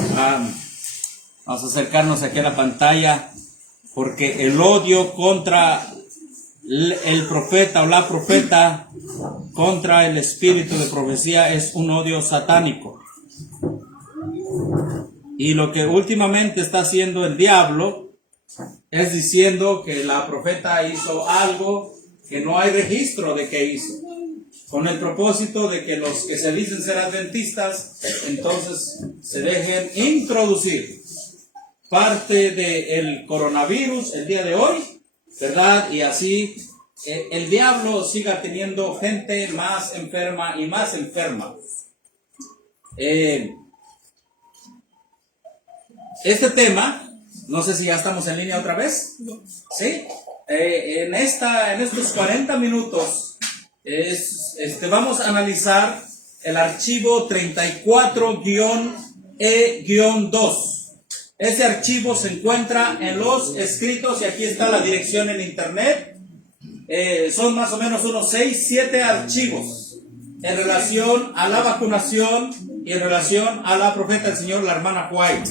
hermanos. Vamos a acercarnos aquí a la pantalla, porque el odio contra el profeta o la profeta, contra el espíritu de profecía, es un odio satánico. Y lo que últimamente está haciendo el diablo es diciendo que la profeta hizo algo que no hay registro de que hizo, con el propósito de que los que se dicen ser adventistas entonces se dejen introducir parte del coronavirus el día de hoy, ¿verdad? Y así el diablo siga teniendo gente más enferma y más enferma. Este tema, no sé si ya estamos en línea otra vez, ¿sí? En estos 40 minutos vamos a analizar el archivo 34-E-2. Ese archivo se encuentra en los escritos y aquí está la dirección en internet. Son más o menos unos 6-7 archivos en relación a la vacunación y en relación a la profeta del Señor, la hermana White.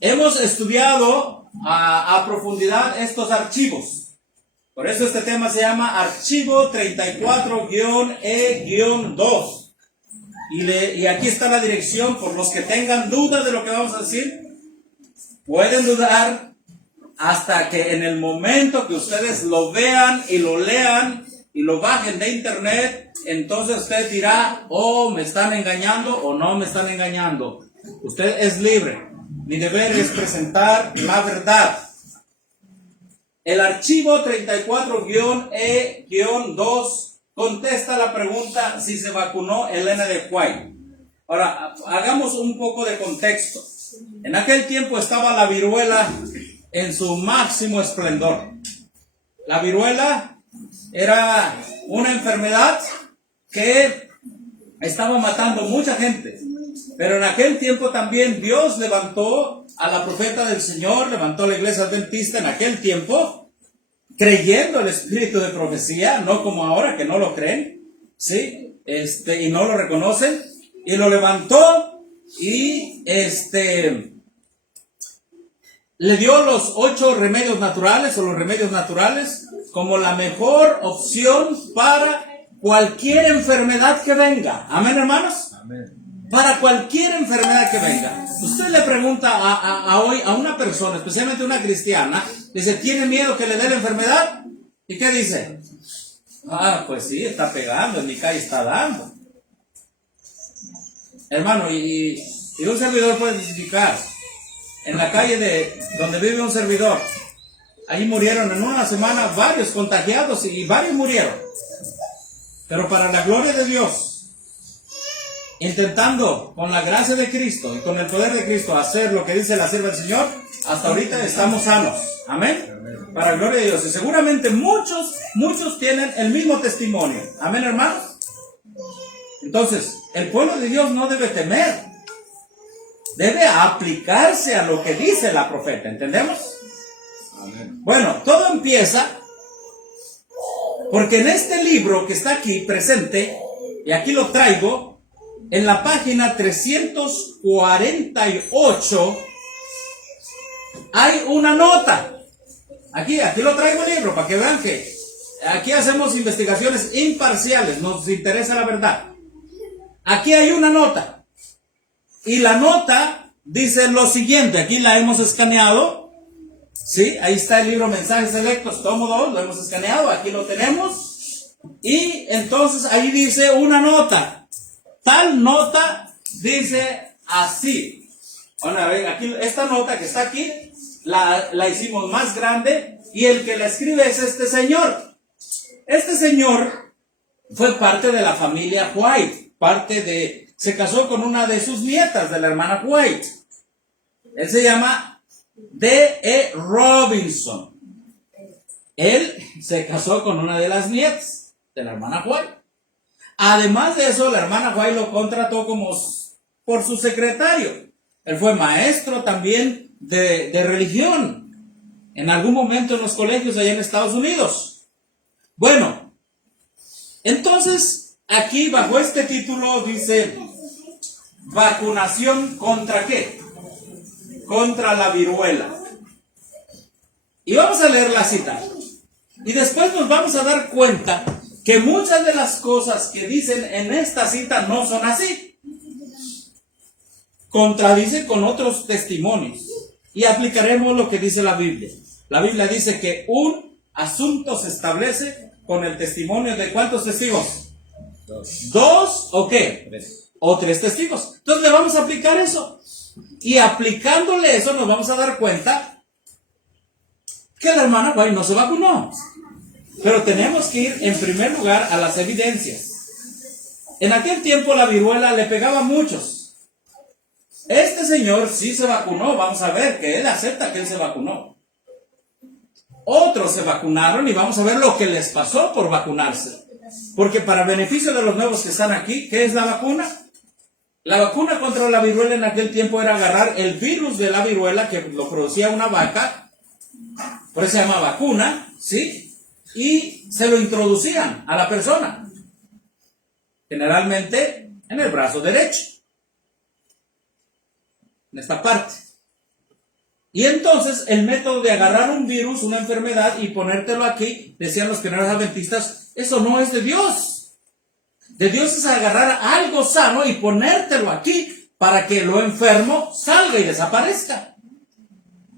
Hemos estudiado a profundidad estos archivos. Por eso este tema se llama archivo 34-E-2. Y aquí está la dirección. Por los que tengan dudas de lo que vamos a decir, pueden dudar hasta que en el momento que ustedes lo vean y lo lean y lo bajen de internet, entonces usted dirá: oh, me están engañando o no me están engañando. Usted es libre. Mi deber es presentar la verdad. El archivo 34-E-2 contesta la pregunta si se vacunó Elena de White. Ahora, hagamos un poco de contexto. En aquel tiempo estaba la viruela en su máximo esplendor. La viruela era una enfermedad que estaba matando mucha gente. Pero en aquel tiempo también Dios levantó a la profeta del Señor, levantó a la iglesia adventista en aquel tiempo, creyendo el espíritu de profecía, no como ahora que no lo creen, ¿sí? Y no lo reconocen, y lo levantó y le dio los 8 remedios naturales o los remedios naturales como la mejor opción para cualquier enfermedad que venga. Amén, hermanos. Amén. Para cualquier enfermedad que venga. Usted le pregunta hoy a una persona, especialmente una cristiana, dice: ¿tiene miedo que le dé la enfermedad? ¿Y qué dice? Pues sí, está pegando, en mi calle está dando. Hermano, y un servidor puede testificar. En la calle donde vive un servidor, ahí murieron en una semana varios contagiados y varios murieron. Pero para la gloria de Dios, intentando con la gracia de Cristo y con el poder de Cristo hacer lo que dice la sierva del Señor, hasta ahorita estamos sanos. Amén. Amén. Para la gloria de Dios. Y seguramente muchos tienen el mismo testimonio. Amén, hermanos. Entonces, el pueblo de Dios no debe temer. Debe aplicarse a lo que dice la profeta. ¿Entendemos? Amén. Bueno, todo empieza porque en este libro que está aquí presente, y aquí lo traigo, en la página 348 hay una nota. Aquí lo traigo el libro para que vean que aquí hacemos investigaciones imparciales, nos interesa la verdad. Aquí hay una nota. Y la nota dice lo siguiente, aquí la hemos escaneado. Sí, ahí está el libro Mensajes Selectos, tomo 2, lo hemos escaneado, aquí lo tenemos. Y entonces ahí dice una nota. Tal nota dice así. Bueno, aquí, esta nota que está aquí, la hicimos más grande, y el que la escribe es este señor. Este señor fue parte de la familia White, se casó con una de sus nietas, de la hermana White. Él se llama D.E. Robinson. Él se casó con una de las nietas de la hermana White. Además de eso, la hermana White lo contrató por su secretario. Él fue maestro también de religión en algún momento en los colegios allá en Estados Unidos. Bueno, entonces Aquí bajo este título dice, vacunación contra ¿qué? Contra la viruela. Y vamos a leer la cita. Y después nos vamos a dar cuenta que muchas de las cosas que dicen en esta cita no son así. Contradice con otros testimonios. Y aplicaremos lo que dice la Biblia. La Biblia dice que un asunto se establece con el testimonio de ¿cuántos testigos? ¿Dos o qué? O tres testigos. Entonces le vamos a aplicar eso. Y aplicándole eso nos vamos a dar cuenta que la hermana White no se vacunó. Pero tenemos que ir en primer lugar a las evidencias. En aquel tiempo la viruela le pegaba a muchos. Este señor sí se vacunó. Vamos a ver que él acepta que él se vacunó. Otros se vacunaron y vamos a ver lo que les pasó por vacunarse. Porque para beneficio de los nuevos que están aquí, ¿qué es la vacuna? La vacuna contra la viruela en aquel tiempo era agarrar el virus de la viruela que lo producía una vaca, por eso se llama vacuna, ¿sí? Y se lo introducían a la persona, generalmente en el brazo derecho, en esta parte. Y entonces el método de agarrar un virus, una enfermedad y ponértelo aquí, decían los primeros adventistas, eso no es de Dios. De Dios es agarrar algo sano y ponértelo aquí para que lo enfermo salga y desaparezca.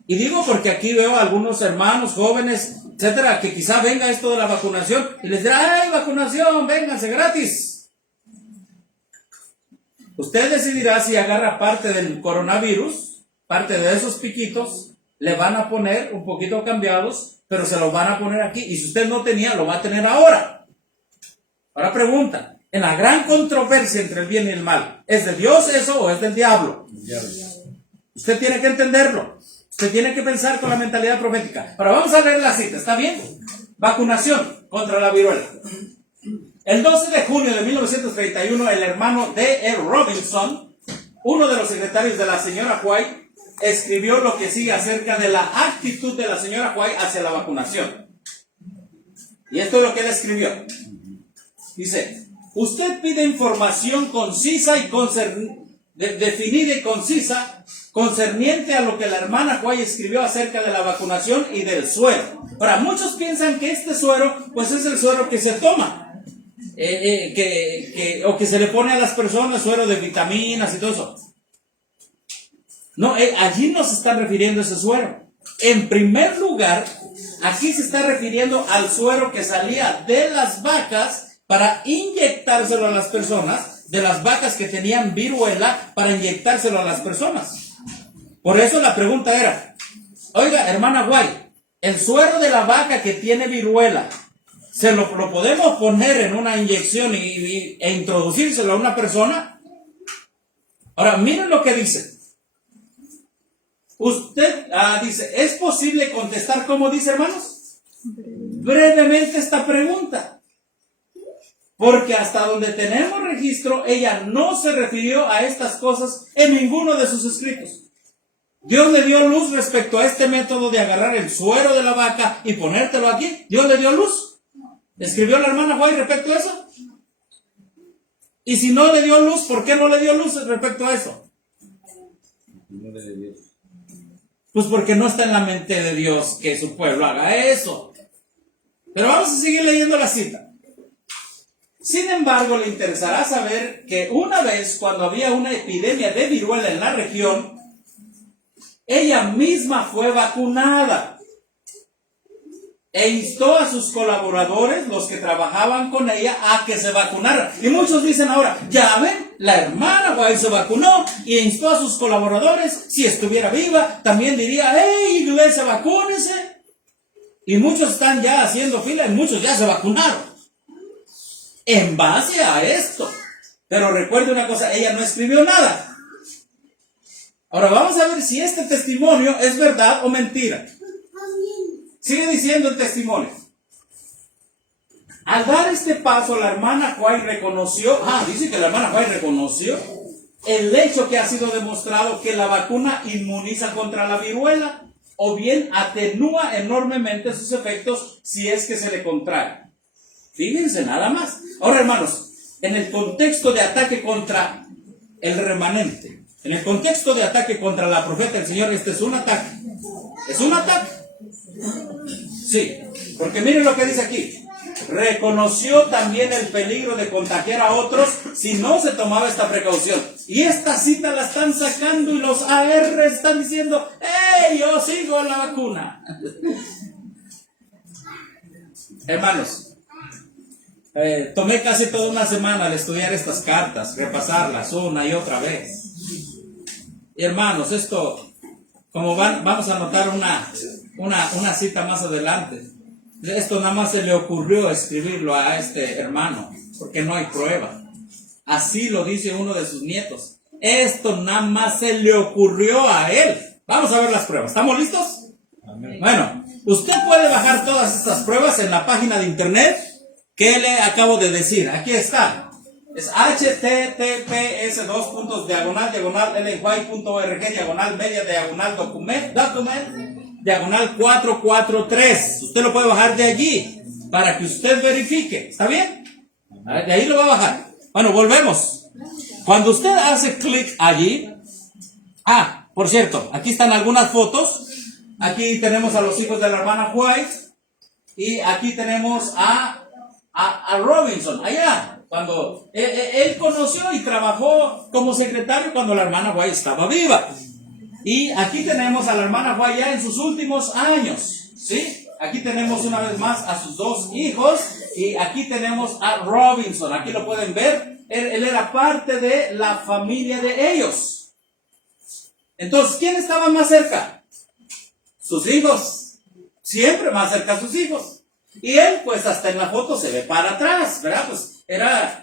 Y digo porque aquí veo a algunos hermanos, jóvenes, etcétera, que quizá venga esto de la vacunación y les dirá, ¡ay, vacunación, vénganse gratis! Usted decidirá si agarra parte del coronavirus, parte de esos piquitos, le van a poner un poquito cambiados, pero se los van a poner aquí. Y si usted no tenía, lo va a tener ahora. Ahora pregunta. En la gran controversia entre el bien y el mal, ¿es de Dios eso o es del diablo? Usted tiene que entenderlo. Usted tiene que pensar con la mentalidad profética. Ahora vamos a leer la cita, ¿está bien? Vacunación contra la viruela. El 12 de junio de 1931, el hermano D.E. Robinson, uno de los secretarios de la señora White, escribió lo que sigue acerca de la actitud de la señora White hacia la vacunación. Y esto es lo que él escribió. Dice, usted pide información concisa y definida y concisa concerniente a lo que la hermana White escribió acerca de la vacunación y del suero. Ahora, muchos piensan que este suero, pues es el suero que se toma, o que se le pone a las personas, suero de vitaminas y todo eso. No, allí no se está refiriendo a ese suero. En primer lugar, aquí se está refiriendo al suero que salía de las vacas para inyectárselo a las personas, de las vacas que tenían viruela, para inyectárselo a las personas. Por eso la pregunta era, oiga, hermana White, el suero de la vaca que tiene viruela, ¿se lo podemos poner en una inyección e introducírselo a una persona? Ahora, miren lo que dice. Usted dice, ¿es posible contestar cómo dice, hermanos? Brevemente esta pregunta. Porque hasta donde tenemos registro, ella no se refirió a estas cosas en ninguno de sus escritos. Dios le dio luz respecto a este método de agarrar el suero de la vaca y ponértelo aquí. Dios le dio luz. ¿Escribió la hermana White respecto a eso? Y si no le dio luz, ¿por qué no le dio luz respecto a eso? Pues porque no está en la mente de Dios que su pueblo haga eso. Pero vamos a seguir leyendo la cita. Sin embargo, le interesará saber que una vez, cuando había una epidemia de viruela en la región, ella misma fue vacunada e instó a sus colaboradores, los que trabajaban con ella, a que se vacunaran. Y muchos dicen ahora, ya ven, la hermana White se vacunó y instó a sus colaboradores, si estuviera viva, también diría, ¡hey, iglesia, vacúnese! Y muchos están ya haciendo fila y muchos ya se vacunaron. En base a esto. Pero recuerde una cosa, ella no escribió nada. Ahora vamos a ver si este testimonio es verdad o mentira. Sigue diciendo el testimonio. Al dar este paso, la hermana White reconoció, dice que la hermana White reconoció el hecho que ha sido demostrado que la vacuna inmuniza contra la viruela o bien atenúa enormemente sus efectos si es que se le contrae. Fíjense nada más. Ahora, hermanos, en el contexto de ataque contra el remanente, en el contexto de ataque contra la profeta del Señor, este es un ataque. ¿Es un ataque? Sí, porque miren lo que dice aquí. Reconoció también el peligro de contagiar a otros si no se tomaba esta precaución. Y esta cita la están sacando y los AR están diciendo: ¡hey, yo sigo la vacuna! Hermanos, tomé casi toda una semana al estudiar estas cartas, repasarlas una y otra vez. Y hermanos, esto, como vamos a notar una cita más adelante, esto nada más se le ocurrió escribirlo a este hermano, porque no hay prueba. Así lo dice uno de sus nietos. Esto nada más se le ocurrió a él. Vamos a ver las pruebas. ¿Estamos listos? Amén. Bueno, usted puede bajar todas estas pruebas en la página de internet que le acabo de decir. Aquí está. Es https://media/document/443. Usted lo puede bajar de allí para que usted verifique. ¿Está bien? De ahí lo va a bajar. Bueno, volvemos. Cuando usted hace clic allí, por cierto, aquí están algunas fotos. Aquí tenemos a los hijos de la hermana White y aquí tenemos a Robinson, allá. Cuando él conoció y trabajó como secretario cuando la hermana White estaba viva. Y aquí tenemos a la hermana White ya en sus últimos años, ¿sí? Aquí tenemos una vez más a sus dos hijos y aquí tenemos a Robinson. Aquí lo pueden ver. Él era parte de la familia de ellos. Entonces, ¿quién estaba más cerca? Sus hijos. Siempre más cerca a sus hijos. Y él, pues hasta en la foto se ve para atrás, ¿verdad? Pues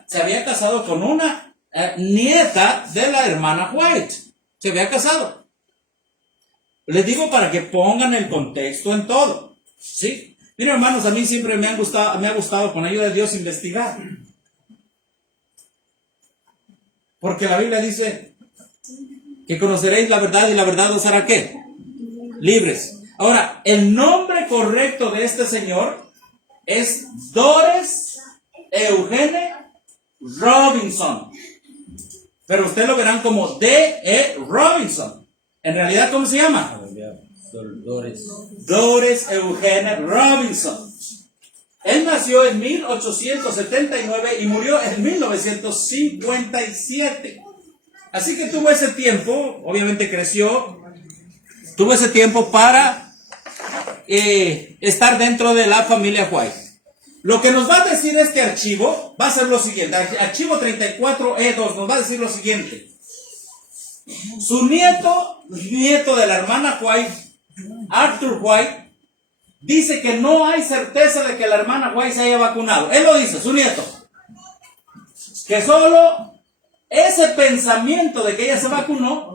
se había casado con una nieta de la hermana White. Se había casado. Les digo para que pongan el contexto en todo, ¿sí? Miren, hermanos, a mí siempre me ha gustado con ayuda de Dios investigar. Porque la Biblia dice que conoceréis la verdad y la verdad os hará ¿qué? Libres. Ahora, el nombre correcto de este señor es Doris Eugene Robinson. Pero ustedes lo verán como D.E. Robinson. En realidad, ¿cómo se llama? Doris Eugene Robinson. Él nació en 1879 y murió en 1957. Así que tuvo ese tiempo, obviamente creció, tuvo ese tiempo para estar dentro de la familia White. Lo que nos va a decir este archivo va a ser lo siguiente. Archivo 34E2 nos va a decir lo siguiente. Su nieto de la hermana White, Arthur White, dice que no hay certeza de que la hermana White se haya vacunado. Él lo dice, su nieto. Que solo ese pensamiento de que ella se vacunó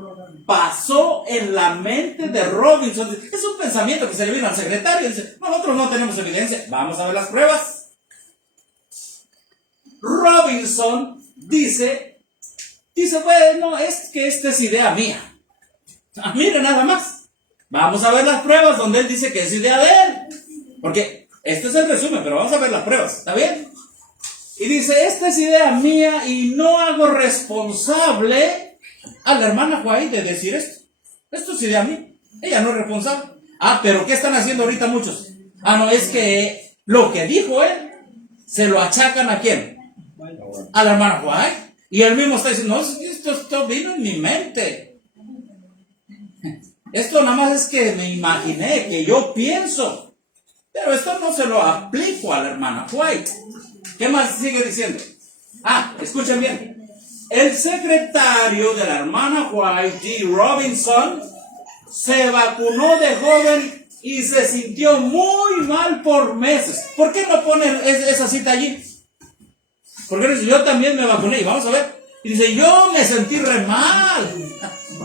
pasó en la mente de Robinson. Es un pensamiento que se le vino al secretario. Dice, nosotros no tenemos evidencia. Vamos a ver las pruebas. Robinson dice, bueno, es que esta es idea mía. Mire nada más. Vamos a ver las pruebas donde él dice que es idea de él. Porque este es el resumen, pero vamos a ver las pruebas. ¿Está bien? Y dice, esta es idea mía y no hago responsable a la hermana White de decir esto. Esto es idea mía. Ella no es responsable. Pero ¿qué están haciendo ahorita muchos? No, es que lo que dijo él, se lo achacan ¿a quién? A la hermana White. Y él mismo está diciendo, no, esto vino en mi mente. Esto nada más es que me imaginé, que yo pienso. Pero esto no se lo aplico a la hermana White. ¿Qué más sigue diciendo? Escuchen bien. El secretario de la hermana White, G. Robinson, se vacunó de joven y se sintió muy mal por meses. ¿Por qué no ponen esa cita allí? Porque dice, yo también me vacuné. Y vamos a ver. Y dice, yo me sentí re mal.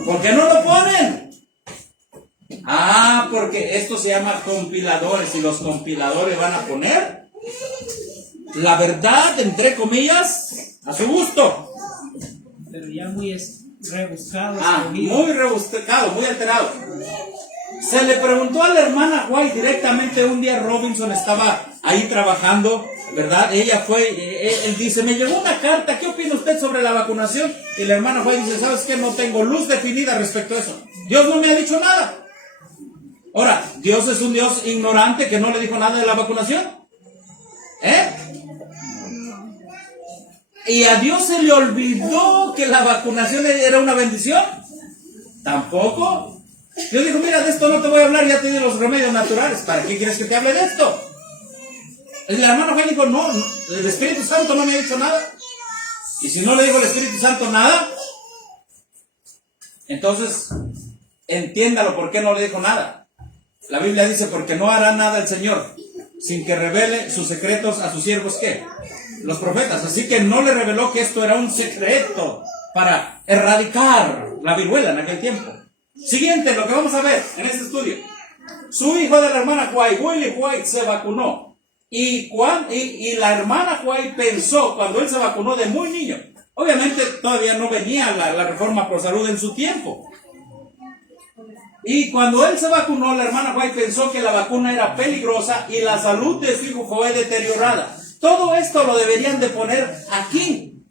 ¿Por qué no lo ponen? Porque esto se llama compiladores. Y los compiladores van a poner la verdad, entre comillas, a su gusto. Pero ya muy rebuscado. Muy rebuscado, muy alterado. Se le preguntó a la hermana White directamente un día. Robinson estaba ahí trabajando ¿verdad? Ella fue, él dice, me llegó una carta, ¿qué opina usted sobre la vacunación? Y la hermana fue y dice, ¿sabes qué? No tengo luz definida respecto a eso. Dios no me ha dicho nada. Ahora, ¿Dios es un Dios ignorante que no le dijo nada de la vacunación? ¿Y a Dios se le olvidó que la vacunación era una bendición? Tampoco. Dios dijo, mira, de esto no te voy a hablar, ya te di los remedios naturales. ¿Para qué quieres que te hable de esto? Y la hermana Juan dijo, no, el Espíritu Santo no me ha dicho nada. Y si no le dijo el Espíritu Santo nada, entonces entiéndalo por qué no le dijo nada. La Biblia dice, porque no hará nada el Señor sin que revele sus secretos a sus siervos, ¿qué? Los profetas. Así que no le reveló que esto era un secreto para erradicar la viruela en aquel tiempo. Siguiente, lo que vamos a ver en este estudio. Su hijo de la hermana White, Willie White, se vacunó. Y la hermana White pensó, cuando él se vacunó de muy niño, obviamente todavía no venía la reforma por salud en su tiempo. Y cuando él se vacunó, la hermana White pensó que la vacuna era peligrosa y la salud de su hijo fue deteriorada. Todo esto lo deberían de poner aquí,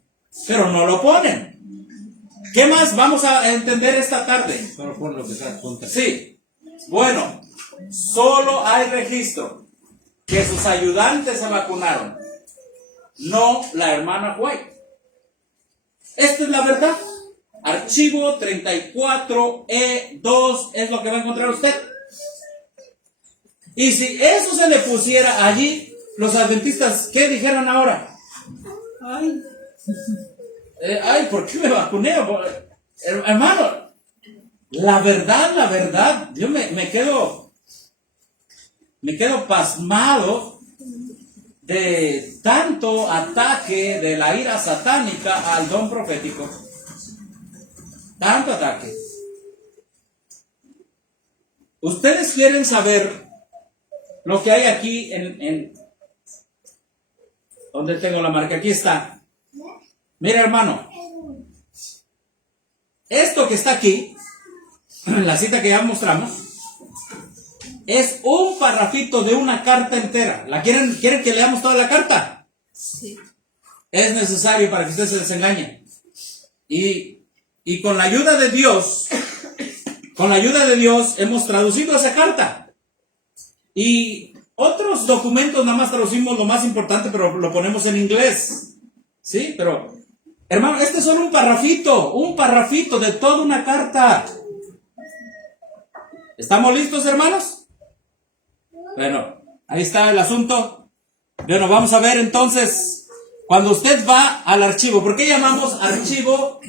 pero no lo ponen. ¿Qué más vamos a entender esta tarde? Solo por lo que está junto. Sí. Bueno, solo hay registro que sus ayudantes se vacunaron, no la hermana White. Esta es la verdad. Archivo 34E2 es lo que va a encontrar usted. Y si eso se le pusiera allí, los adventistas, ¿qué dijeran ahora? Ay, ¿por qué me vacuné? Hermano, la verdad, yo me quedo pasmado de tanto ataque de la ira satánica al don profético. Tanto ataque. Ustedes quieren saber lo que hay aquí en donde tengo la marca. Aquí está. Mira, hermano, esto que está aquí, en la cita que ya mostramos, es un parrafito de una carta entera. ¿La quieren que leamos toda la carta? Sí. Es necesario para que usted se desengañe. Y con la ayuda de Dios, hemos traducido esa carta. Y otros documentos nada más traducimos lo más importante, pero lo ponemos en inglés. ¿Sí? Pero, hermano, este es solo un parrafito de toda una carta. ¿Estamos listos, hermanos? Bueno, ahí está el asunto. Bueno, vamos a ver entonces, cuando usted va al archivo, ¿por qué llamamos archivo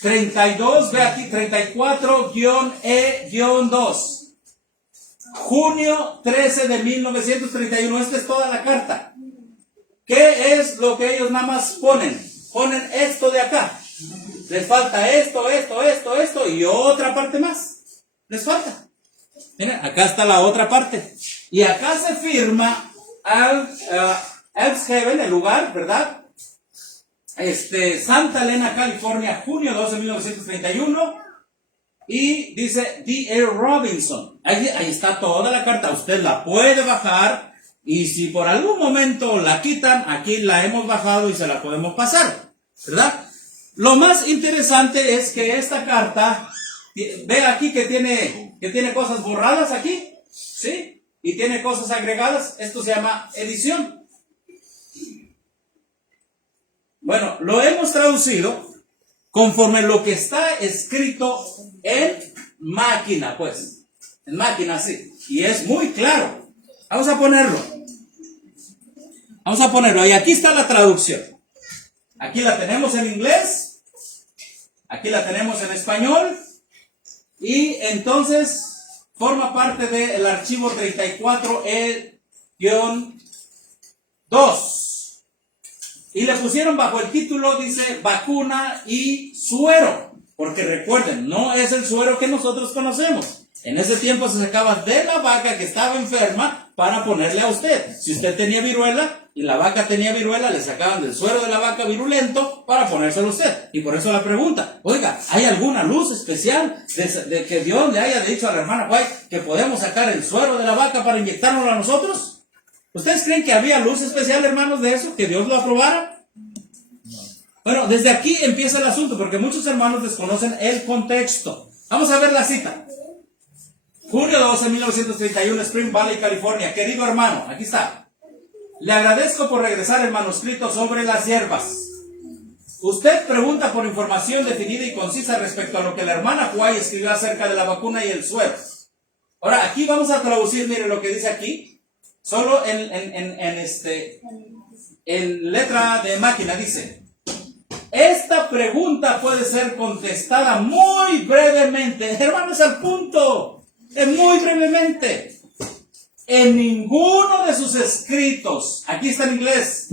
32? Ve aquí, 34-E-2. Junio 13 de 1931. Esta es toda la carta. ¿Qué es lo que ellos nada más ponen? Ponen esto de acá. Les falta esto y otra parte más. Les falta. Miren, acá está la otra parte. Y acá se firma Elmshaven, el lugar, ¿verdad? Santa Elena, California, junio 12 de 1931. Y dice D.A. Robinson. Ahí está toda la carta. Usted la puede bajar. Y si por algún momento la quitan, aquí la hemos bajado y se la podemos pasar, ¿verdad? Lo más interesante es que esta carta, ve aquí que tiene cosas borradas aquí, ¿sí? Y tiene cosas agregadas. Esto se llama edición. Bueno, lo hemos traducido conforme lo que está escrito en máquina, pues. En máquina, sí. Y es muy claro. Vamos a ponerlo. Y aquí está la traducción. Aquí la tenemos en inglés. Aquí la tenemos en español. Y entonces forma parte del archivo 34E-2. Y le pusieron bajo el título, dice, vacuna y suero. Porque recuerden, no es el suero que nosotros conocemos. En ese tiempo se sacaba de la vaca que estaba enferma para ponerle a usted. Si usted tenía viruela y la vaca tenía viruela, le sacaban del suero de la vaca virulento para ponérselo a usted. Y por eso la pregunta, oiga, ¿hay alguna luz especial de que Dios le haya dicho a la hermana White que podemos sacar el suero de la vaca para inyectárnoslo a nosotros? ¿Ustedes creen que había luz especial, hermanos, de eso? ¿Que Dios lo aprobara? Bueno, desde aquí empieza el asunto, porque muchos hermanos desconocen el contexto. Vamos a ver la cita. Junio 12, 1931, Spring Valley, California. Querido hermano, aquí está. Le agradezco por regresar el manuscrito sobre las hierbas. Usted pregunta por información definida y concisa respecto a lo que la hermana White escribió acerca de la vacuna y el suero. Ahora, aquí vamos a traducir, mire lo que dice aquí. Solo en letra de máquina dice: esta pregunta puede ser contestada muy brevemente. Hermanos, al punto. Muy brevemente. En ninguno de sus escritos. Aquí está en inglés.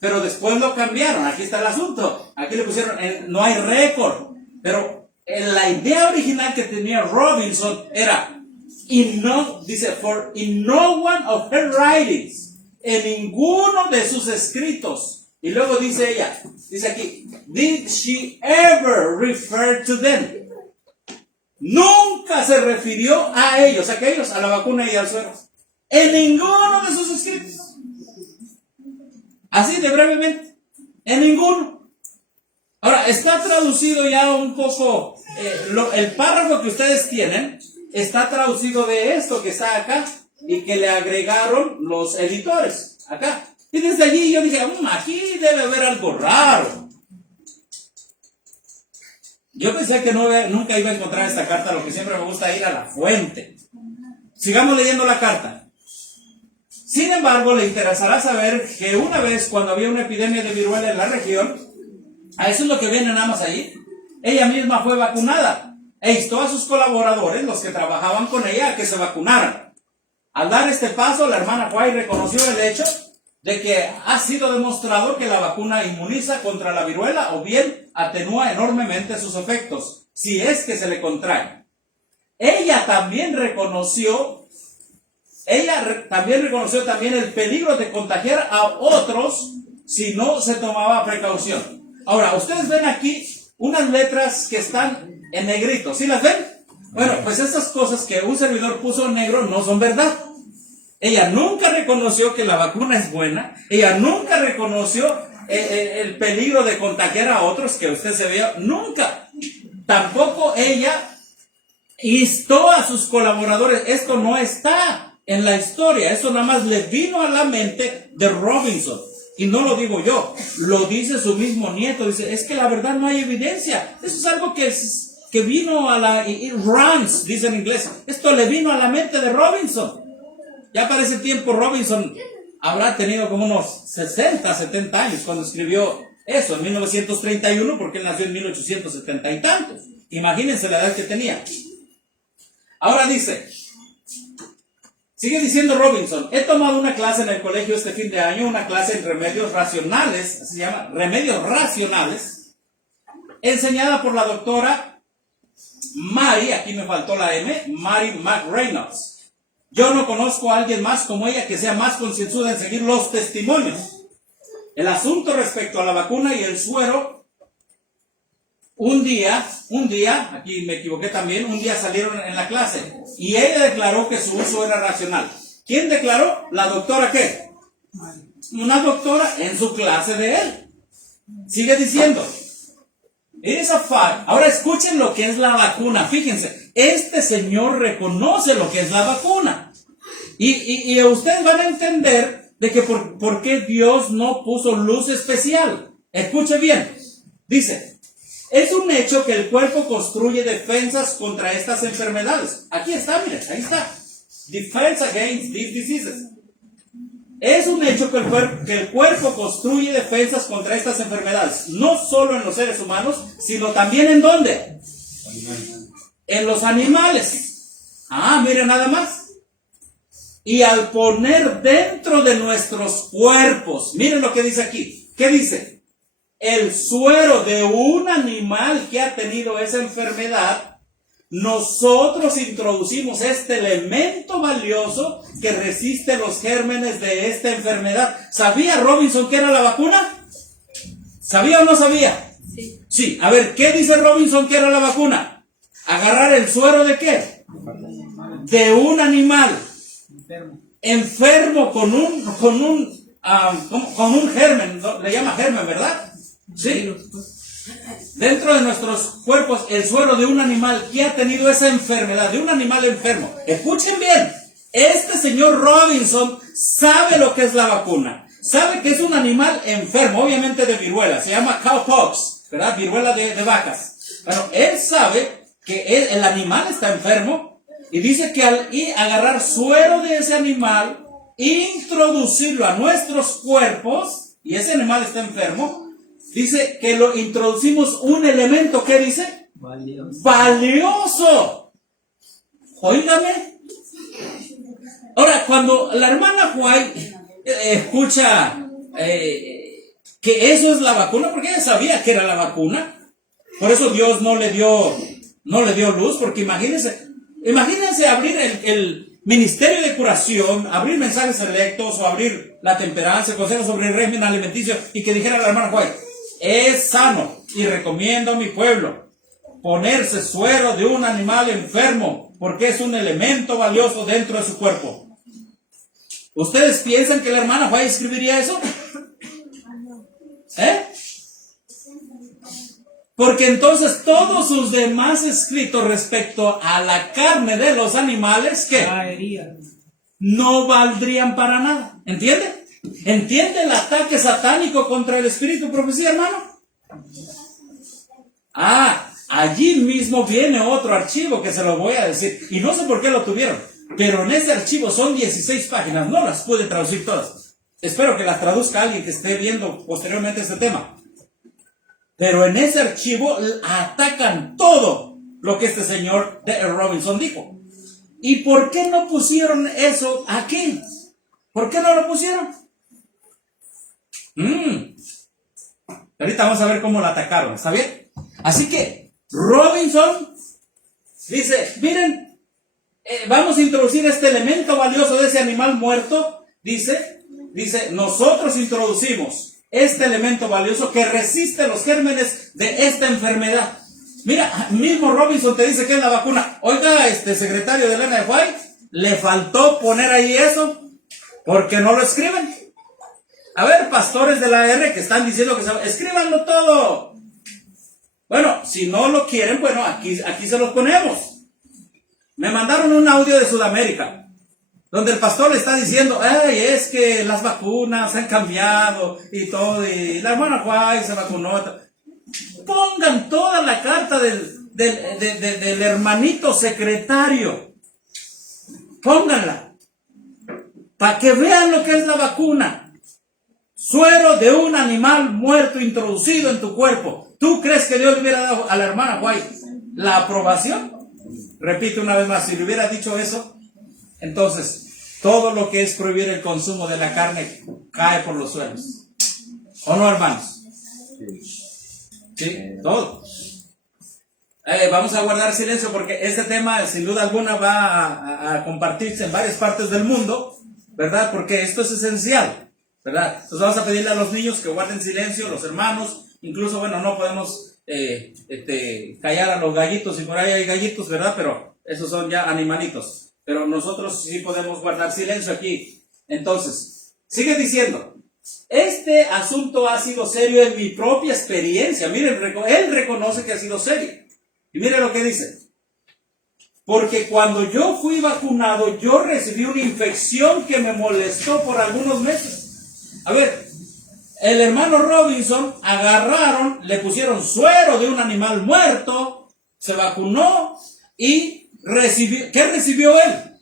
Pero después lo cambiaron. Aquí está el asunto. Aquí le pusieron, no hay récord. Pero la idea original que tenía Robinson era, dice, for in no one of her writings, en ninguno de sus escritos. Y luego dice ella, dice aquí, did she ever refer to them? Nunca se refirió a ellos, a la vacuna y al suero. En ninguno de sus escritos. Así de brevemente. En ninguno. Ahora, está traducido ya un poco, el párrafo que ustedes tienen, está traducido de esto que está acá y que le agregaron los editores. Acá. Y desde allí yo dije, aquí debe haber algo raro. Yo pensé que nunca iba a encontrar esta carta, lo que siempre me gusta ir a la fuente. Sigamos leyendo la carta. Sin embargo, le interesará saber que una vez cuando había una epidemia de viruela en la región, a eso es lo que viene nada más ahí, ella misma fue vacunada e instó a sus colaboradores, los que trabajaban con ella, a que se vacunaran. Al dar este paso, la hermana White reconoció el hecho de que ha sido demostrado que la vacuna inmuniza contra la viruela o bien atenúa enormemente sus efectos, si es que se le contrae. Ella también reconoció también el peligro de contagiar a otros si no se tomaba precaución. Ahora, ustedes ven aquí unas letras que están en negrito, ¿sí las ven? Bueno, pues estas cosas que un servidor puso en negro no son verdad. Ella nunca reconoció que la vacuna es buena. Ella nunca reconoció el peligro de contagiar a otros que usted se vea. Nunca. Tampoco ella instó a sus colaboradores. Esto no está en la historia. Esto nada más le vino a la mente de Robinson. Y no lo digo yo. Lo dice su mismo nieto. Dice, es que la verdad no hay evidencia. Eso es algo que vino a la... It runs, dice en inglés. Esto le vino a la mente de Robinson. Ya para ese tiempo Robinson habrá tenido como unos 60, 70 años cuando escribió eso, en 1931, porque él nació en 1870 y tantos. Imagínense la edad que tenía. Ahora dice, sigue diciendo Robinson, he tomado una clase en el colegio este fin de año, una clase en remedios racionales, se llama remedios racionales, enseñada por la doctora Mary, aquí me faltó la M, Mary McReynolds. Yo no conozco a alguien más como ella que sea más concienzuda en seguir los testimonios. El asunto respecto a la vacuna y el suero, un día, aquí me equivoqué también, un día salieron en la clase y ella declaró que su uso era racional. ¿Quién declaró? ¿La doctora qué? Una doctora en su clase de él. Sigue diciendo. It is a fact. Ahora escuchen lo que es la vacuna. Fíjense, este señor reconoce lo que es la vacuna. Y ustedes van a entender de que por qué Dios no puso luz especial. Escuche bien. Dice, es un hecho que el cuerpo construye defensas contra estas enfermedades. Aquí está, miren, ahí está. Defense against these diseases. Es un hecho que el cuerpo construye defensas contra estas enfermedades, no solo en los seres humanos, sino también ¿en dónde? En los animales. Miren nada más. Y al poner dentro de nuestros cuerpos, miren lo que dice aquí. ¿Qué dice? El suero de un animal que ha tenido esa enfermedad, nosotros introducimos este elemento valioso que resiste los gérmenes de esta enfermedad. ¿Sabía Robinson que era la vacuna? ¿Sabía o no sabía? Sí. Sí. A ver, ¿qué dice Robinson que era la vacuna? Agarrar el suero ¿de qué? De un animal. enfermo con un germen, ¿no? Le llama germen, ¿verdad? Sí. Dentro de nuestros cuerpos, el suero de un animal que ha tenido esa enfermedad, de un animal enfermo. Escuchen bien, este señor Robinson sabe lo que es la vacuna. Sabe que es un animal enfermo, obviamente de viruela, se llama cowpox, ¿verdad? Viruela de vacas. Bueno, él sabe que el animal está enfermo y dice que al agarrar suero de ese animal, introducirlo a nuestros cuerpos, y ese animal está enfermo, dice que lo introducimos un elemento, ¿qué dice? Valioso. ¡Valioso! Óigame. Ahora, cuando la hermana White escucha que eso es la vacuna, porque ella sabía que era la vacuna, por eso Dios no le dio luz, porque imagínense abrir el ministerio de curación, abrir mensajes selectos o abrir la temperancia, consejos sobre el régimen alimenticio, y que dijera la hermana White, es sano y recomiendo a mi pueblo ponerse suero de un animal enfermo porque es un elemento valioso dentro de su cuerpo. ¿Ustedes piensan que la hermana White escribiría eso? Porque entonces todos sus demás escritos respecto a la carne de los animales, ¿qué? No valdrían para nada. ¿Entiende? ¿Entiende el ataque satánico contra el espíritu de profecía, hermano? Allí mismo viene otro archivo que se lo voy a decir. Y no sé por qué lo tuvieron. Pero en ese archivo son 16 páginas. No las puede traducir todas. Espero que las traduzca alguien que esté viendo posteriormente este tema. Pero en ese archivo atacan todo lo que este señor D. Robinson dijo. ¿Y por qué no pusieron eso aquí? ¿Por qué no lo pusieron? Ahorita vamos a ver cómo lo atacaron, ¿está bien? Así que Robinson dice, miren, vamos a introducir este elemento valioso de ese animal muerto. Dice, nosotros introducimos este elemento valioso que resiste los gérmenes de esta enfermedad. Mira, mismo Robinson te dice que es la vacuna. Oiga, secretario de Elena de White, le faltó poner ahí eso, porque no lo escriben. A ver, pastores de la R que están diciendo que escríbanlo todo. Bueno, si no lo quieren, bueno, aquí se los ponemos. Me mandaron un audio de Sudamérica, donde el pastor le está diciendo, es que las vacunas han cambiado y todo, y la hermana White se vacunó. Pongan toda la carta del hermanito secretario. Pónganla. Para que vean lo que es la vacuna. Suero de un animal muerto introducido en tu cuerpo. ¿Tú crees que Dios le hubiera dado a la hermana White la aprobación? Repito una vez más, si le hubiera dicho eso, entonces todo lo que es prohibir el consumo de la carne cae por los suelos. ¿O no, hermanos? Sí, todo. Vamos a guardar silencio porque este tema sin duda alguna va a compartirse en varias partes del mundo, ¿verdad? Porque esto es esencial, ¿verdad? Entonces vamos a pedirle a los niños que guarden silencio, los hermanos, incluso, bueno, no podemos callar a los gallitos, y por ahí hay gallitos, ¿verdad? Pero esos son ya animalitos. Pero nosotros sí podemos guardar silencio aquí. Entonces, sigue diciendo, este asunto ha sido serio en mi propia experiencia. Miren, él reconoce que ha sido serio. Y miren lo que dice. Porque cuando yo fui vacunado, yo recibí una infección que me molestó por algunos meses. A ver, el hermano Robinson agarraron, le pusieron suero de un animal muerto, se vacunó y recibió, ¿qué recibió él?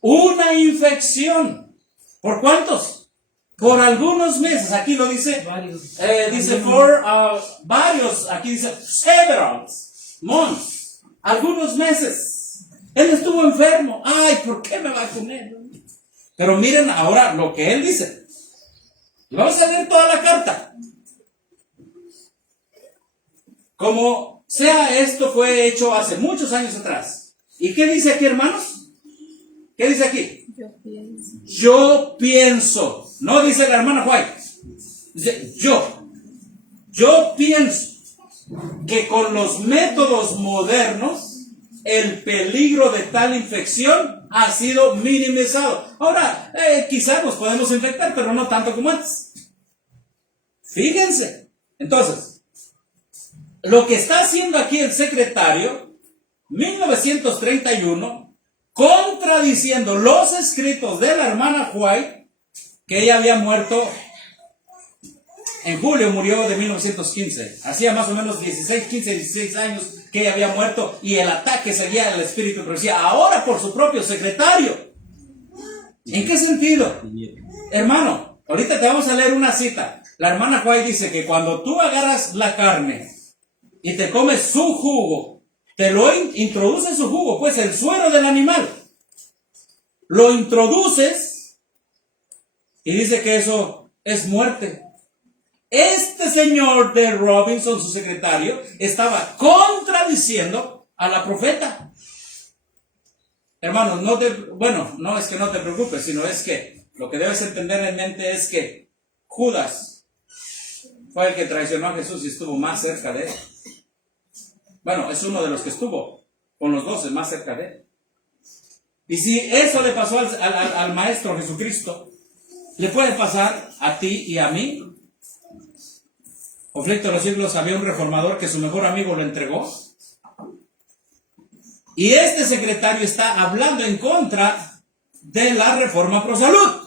Una infección. ¿Por cuántos? Por algunos meses. Aquí lo dice. Varios. Dice por varios. Aquí dice several months. Algunos meses. Él estuvo enfermo. Ay, ¿por qué me vacuné? Pero miren ahora lo que él dice. Vamos a leer toda la carta. Como sea, esto fue hecho hace muchos años atrás. ¿Y qué dice aquí, hermanos? ¿Qué dice aquí? Yo pienso. No dice la hermana White. Dice yo pienso que con los métodos modernos el peligro de tal infección ha sido minimizado. Ahora, quizás nos podemos infectar, pero no tanto como antes. Fíjense. Entonces, lo que está haciendo aquí el secretario, 1931, contradiciendo los escritos de la hermana White, que ella había muerto en julio, murió de 1915. Hacía más o menos 16 años que ella había muerto y el ataque seguía al espíritu de profecía, ahora por su propio secretario. ¿En qué sentido? Hermano, ahorita te vamos a leer una cita. La hermana White dice que cuando tú agarras la carne y te comes su jugo, te lo introduces su jugo, pues el suero del animal, lo introduces y dice que eso es muerte. Este señor de Robinson, su secretario, estaba contradiciendo a la profeta. Hermanos, no es que no te preocupes, sino es que lo que debes entender en mente es que Judas fue el que traicionó a Jesús y estuvo más cerca de él. Bueno, es uno de los que estuvo con los 12 más cerca de él. Y si eso le pasó al Maestro Jesucristo, le puede pasar a ti y a mí. Conflicto de los siglos, había un reformador que su mejor amigo lo entregó. Y este secretario está hablando en contra de la reforma pro salud.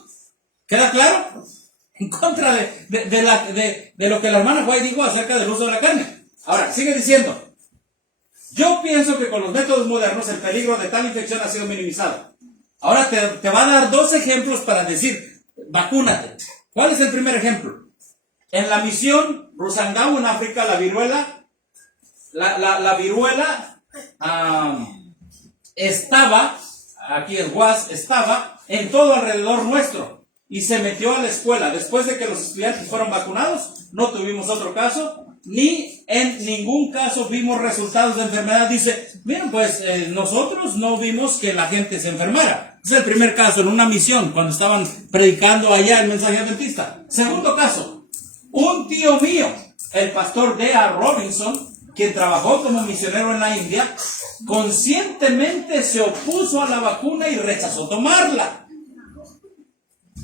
¿Queda claro? En contra de lo que la hermana White dijo acerca del uso de la carne. Ahora, sigue diciendo. Yo pienso que con los métodos modernos el peligro de tal infección ha sido minimizado. Ahora te va a dar dos ejemplos para decir, vacúnate. ¿Cuál es el primer ejemplo? En la misión Rusangau en África, la viruela estaba, aquí es WAS, estaba en todo alrededor nuestro y se metió a la escuela. Después de que los estudiantes fueron vacunados, no tuvimos otro caso, ni en ningún caso vimos resultados de enfermedad. Dice, miren, pues nosotros no vimos que la gente se enfermara. Es el primer caso en una misión, cuando estaban predicando allá el mensaje adventista. Segundo caso, un tío mío, el pastor D.A. Robinson, quien trabajó como misionero en la India, conscientemente se opuso a la vacuna y rechazó tomarla.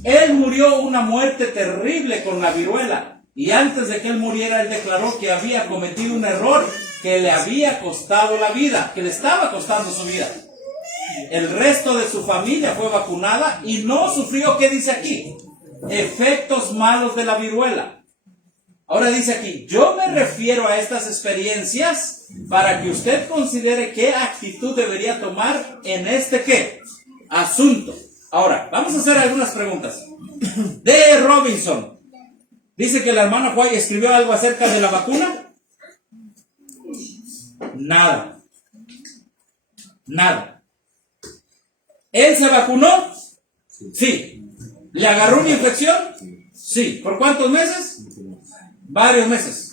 Él murió una muerte terrible con la viruela. Y antes de que él muriera, él declaró que había cometido un error que le había costado la vida, que le estaba costando su vida. El resto de su familia fue vacunada y no sufrió, ¿qué dice aquí? Efectos malos de la viruela. Ahora dice aquí, yo me refiero a estas experiencias para que usted considere qué actitud debería tomar en este ¿qué? Asunto. Ahora, vamos a hacer algunas preguntas. D. Robinson. ¿Dice que la hermana White escribió algo acerca de la vacuna? Nada. Nada. ¿Él se vacunó? Sí. ¿Le agarró una infección? Sí. ¿Por cuántos meses? Varios meses.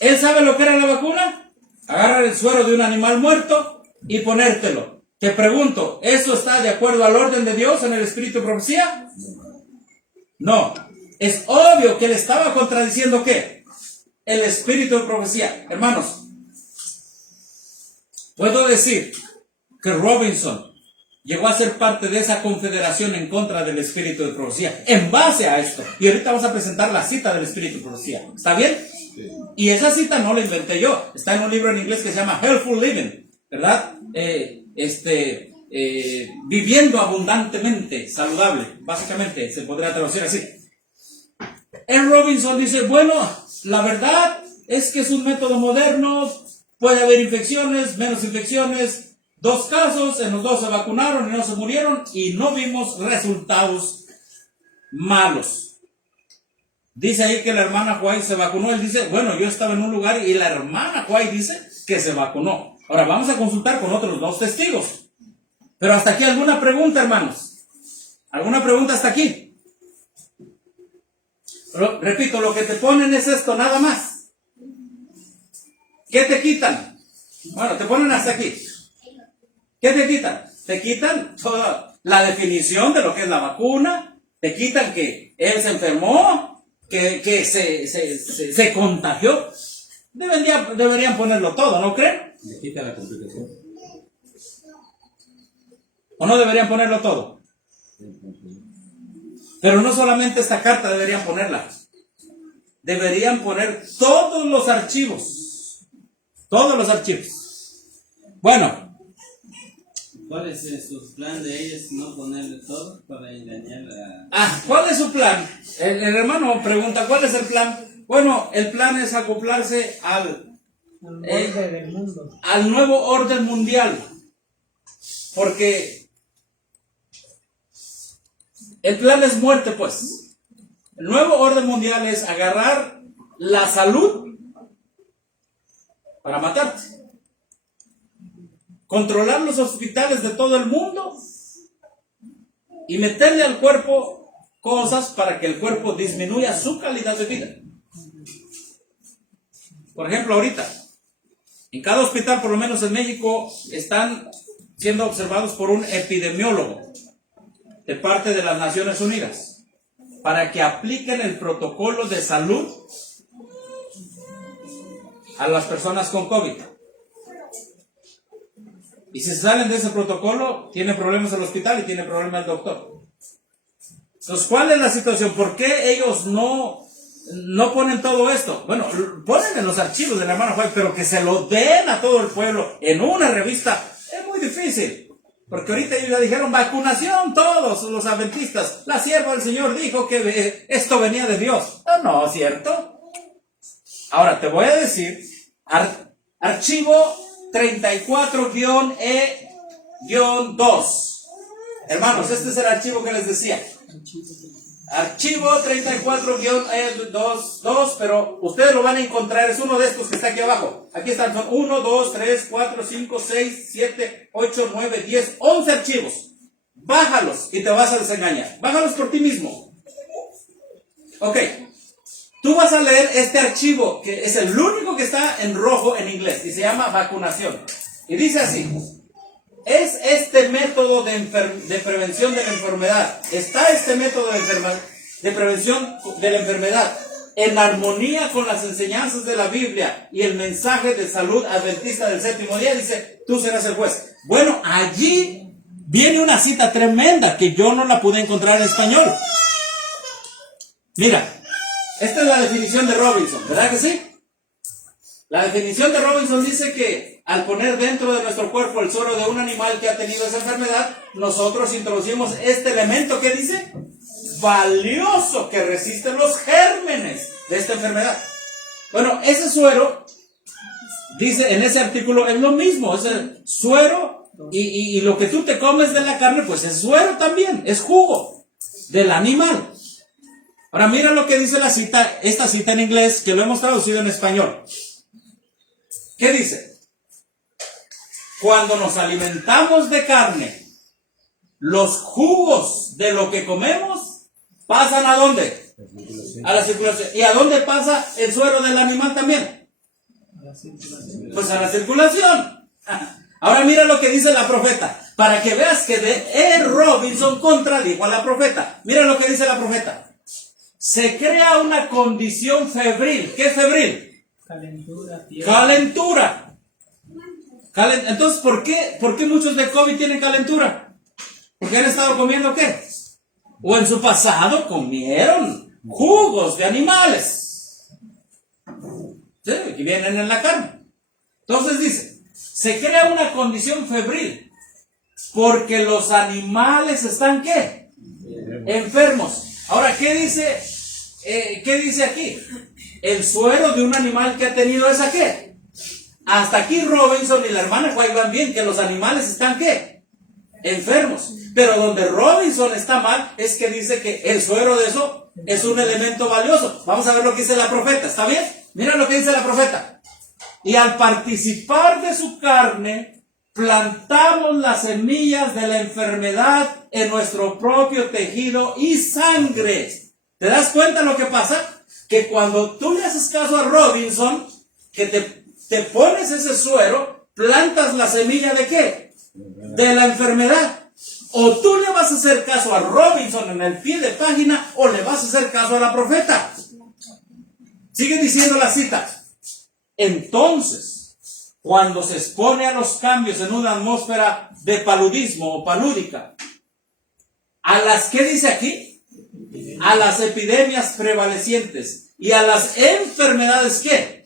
¿Él sabe lo que era la vacuna? Agarrar el suero de un animal muerto y ponértelo. Te pregunto, ¿eso está de acuerdo al orden de Dios en el espíritu de profecía? No. Es obvio que él estaba contradiciendo ¿qué? El espíritu de profecía. Hermanos, puedo decir que Robinson llegó a ser parte de esa confederación en contra del espíritu de profecía, en base a esto. Y ahorita vamos a presentar la cita del espíritu de profecía. ¿Está bien? Sí. Y esa cita no la inventé yo. Está en un libro en inglés que se llama Healthful Living, ¿verdad? Viviendo abundantemente saludable. Básicamente se podría traducir así. El Robinson dice, bueno, la verdad es que es un método moderno. Puede haber infecciones, menos infecciones. 2 casos, en los 2 se vacunaron y no se murieron y no vimos resultados malos. Dice ahí que la hermana White se vacunó. Él dice, bueno, yo estaba en un lugar y la hermana White dice que se vacunó. Ahora vamos a consultar con otros 2 testigos. Pero hasta aquí, ¿alguna pregunta, hermanos? ¿Alguna pregunta hasta aquí? Repito, lo que te ponen es esto, nada más. ¿Qué te quitan? Bueno, te ponen hasta aquí. ¿Qué te quitan? Te quitan toda la definición de lo que es la vacuna, te quitan que él se enfermó, que se contagió. Deberían ponerlo todo, ¿no creen? Le quita la complicación. ¿O no deberían ponerlo todo? Pero no solamente esta carta deberían ponerla. Deberían poner todos los archivos. Todos los archivos. Bueno. ¿Cuál es su plan de ellos no ponerle todo para engañar a... ¿Cuál es su plan? El hermano pregunta, ¿cuál es el plan? Bueno, el plan es acoplarse al borde del mundo, al nuevo orden mundial. Porque el plan es muerte, pues. El nuevo orden mundial es agarrar la salud para matarte. Controlar los hospitales de todo el mundo y meterle al cuerpo cosas para que el cuerpo disminuya su calidad de vida. Por ejemplo, ahorita, en cada hospital, por lo menos en México, están siendo observados por un epidemiólogo de parte de las Naciones Unidas para que apliquen el protocolo de salud a las personas con COVID. Y si se salen de ese protocolo, tiene problemas el hospital y tiene problemas el doctor. Entonces, ¿cuál es la situación? ¿Por qué ellos no ponen todo esto? Bueno, ponen en los archivos de la hermana White, pero que se lo den a todo el pueblo en una revista es muy difícil. Porque ahorita ellos ya dijeron vacunación, todos los adventistas. La sierva del Señor dijo que esto venía de Dios. No, ¿cierto? Ahora te voy a decir, archivo 34-E-2. Hermanos, este es el archivo que les decía. Archivo 34-E2, pero ustedes lo van a encontrar, es uno de estos que está aquí abajo. Aquí están, son 1, 2, 3, 4, 5, 6, 7, 8, 9, 10, 11 archivos. Bájalos y te vas a desengañar. Bájalos por ti mismo. Ok. Tú vas a leer este archivo, que es el único que está en rojo en inglés, y se llama vacunación. Y dice así: es este método de prevención de la enfermedad. Está este método de prevención de la enfermedad en armonía con las enseñanzas de la Biblia y el mensaje de salud adventista del séptimo día. Dice, tú serás el juez. Bueno, allí viene una cita tremenda que yo no la pude encontrar en español. Mira. Esta es la definición de Robinson, ¿verdad que sí? La definición de Robinson dice que al poner dentro de nuestro cuerpo el suero de un animal que ha tenido esa enfermedad, nosotros introducimos este elemento que dice valioso que resiste los gérmenes de esta enfermedad. Bueno, ese suero, dice en ese artículo, es lo mismo, es el suero y lo que tú te comes de la carne, pues es suero también, es jugo del animal. Ahora mira lo que dice la cita, esta cita en inglés, que lo hemos traducido en español. ¿Qué dice? Cuando nos alimentamos de carne, los jugos de lo que comemos pasan ¿a dónde? A la circulación. ¿Y a dónde pasa el suero del animal también? a la circulación. Pues a la circulación. Ahora mira lo que dice la profeta, para que veas que Robinson contradijo a la profeta. Mira lo que dice la profeta. Se crea una condición febril. ¿Qué es febril? Calentura, Calentura. Entonces, ¿por qué muchos de COVID tienen calentura? ¿Porque han estado comiendo qué? O en su pasado comieron jugos de animales. Sí, que vienen en la carne. Entonces dice, se crea una condición febril porque los animales están ¿qué? Enfermos. Ahora, ¿qué dice aquí? El suero de un animal que ha tenido esa ¿qué? Hasta aquí Robinson y la hermana White van bien, que los animales están ¿qué? Enfermos. Pero donde Robinson está mal es que dice que el suero de eso es un elemento valioso. Vamos a ver lo que dice la profeta, ¿está bien? Mira lo que dice la profeta. Y al participar de su carne, plantamos las semillas de la enfermedad en nuestro propio tejido y sangre. ¿Te das cuenta lo que pasa? Que cuando tú le haces caso a Robinson, que te pones ese suero, plantas la semilla ¿de qué? De la enfermedad. O tú le vas a hacer caso a Robinson en el pie de página, o le vas a hacer caso a la profeta. Sigue diciendo la cita. Entonces, cuando se expone a los cambios en una atmósfera de paludismo o palúdica, a las, ¿qué dice aquí? A las epidemias prevalecientes y a las enfermedades, ¿qué?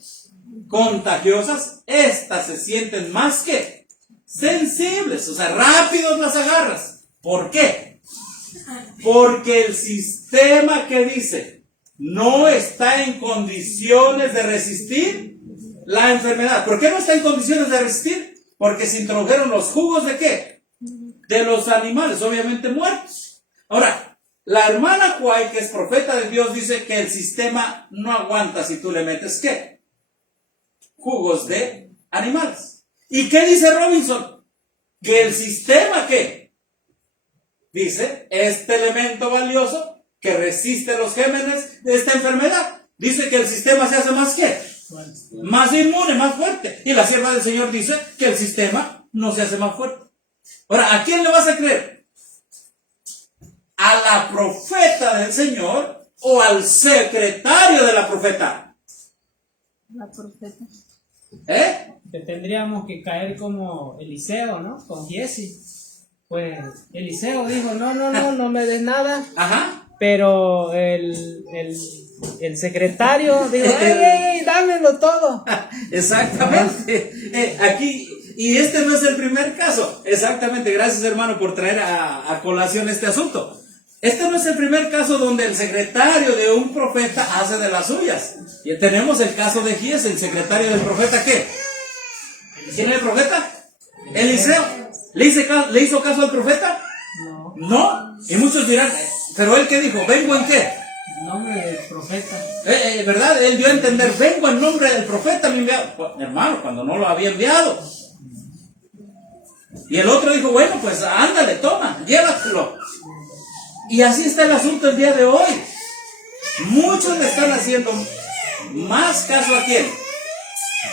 Contagiosas, estas se sienten más que sensibles, o sea, rápidos las agarras. ¿Por qué? Porque el sistema que dice no está en condiciones de resistir la enfermedad. ¿Por qué no está en condiciones de resistir? Porque se introdujeron los jugos de ¿qué? De los animales, obviamente muertos. Ahora, la hermana White, que es profeta de Dios, dice que el sistema no aguanta si tú le metes ¿qué? Jugos de animales. ¿Y qué dice Robinson? Que el sistema ¿qué? Dice, este elemento valioso que resiste los gérmenes de esta enfermedad. Dice que el sistema se hace más ¿qué? Más inmune, más fuerte. Y la sierva del Señor dice que el sistema no se hace más fuerte. Ahora, ¿a quién le vas a creer? ¿A la profeta del Señor o al secretario de la profeta? La profeta. Que tendríamos que caer como Eliseo, ¿no? Con Giesi. Pues Eliseo dijo, no me des nada. Ajá. Pero el secretario dijo, ¡ey, dámelo todo! Exactamente. Aquí, y este no es el primer caso. Exactamente. Gracias, hermano, por traer a colación este asunto. Este no es el primer caso donde el secretario de un profeta hace de las suyas. Y tenemos el caso de Gies, el secretario del profeta, ¿qué? ¿Quién es el profeta? Eliseo. ¿Le hizo caso al profeta? No. No. Y muchos dirán, ¿pero él qué dijo? ¿Vengo en qué? En nombre del profeta. ¿Verdad? Él dio a entender, vengo en nombre del profeta, mi enviado. Pues, hermano, cuando no lo había enviado. Y el otro dijo, bueno, pues ándale, toma, llévatelo. Y así está el asunto el día de hoy. Muchos le están haciendo más caso a quién.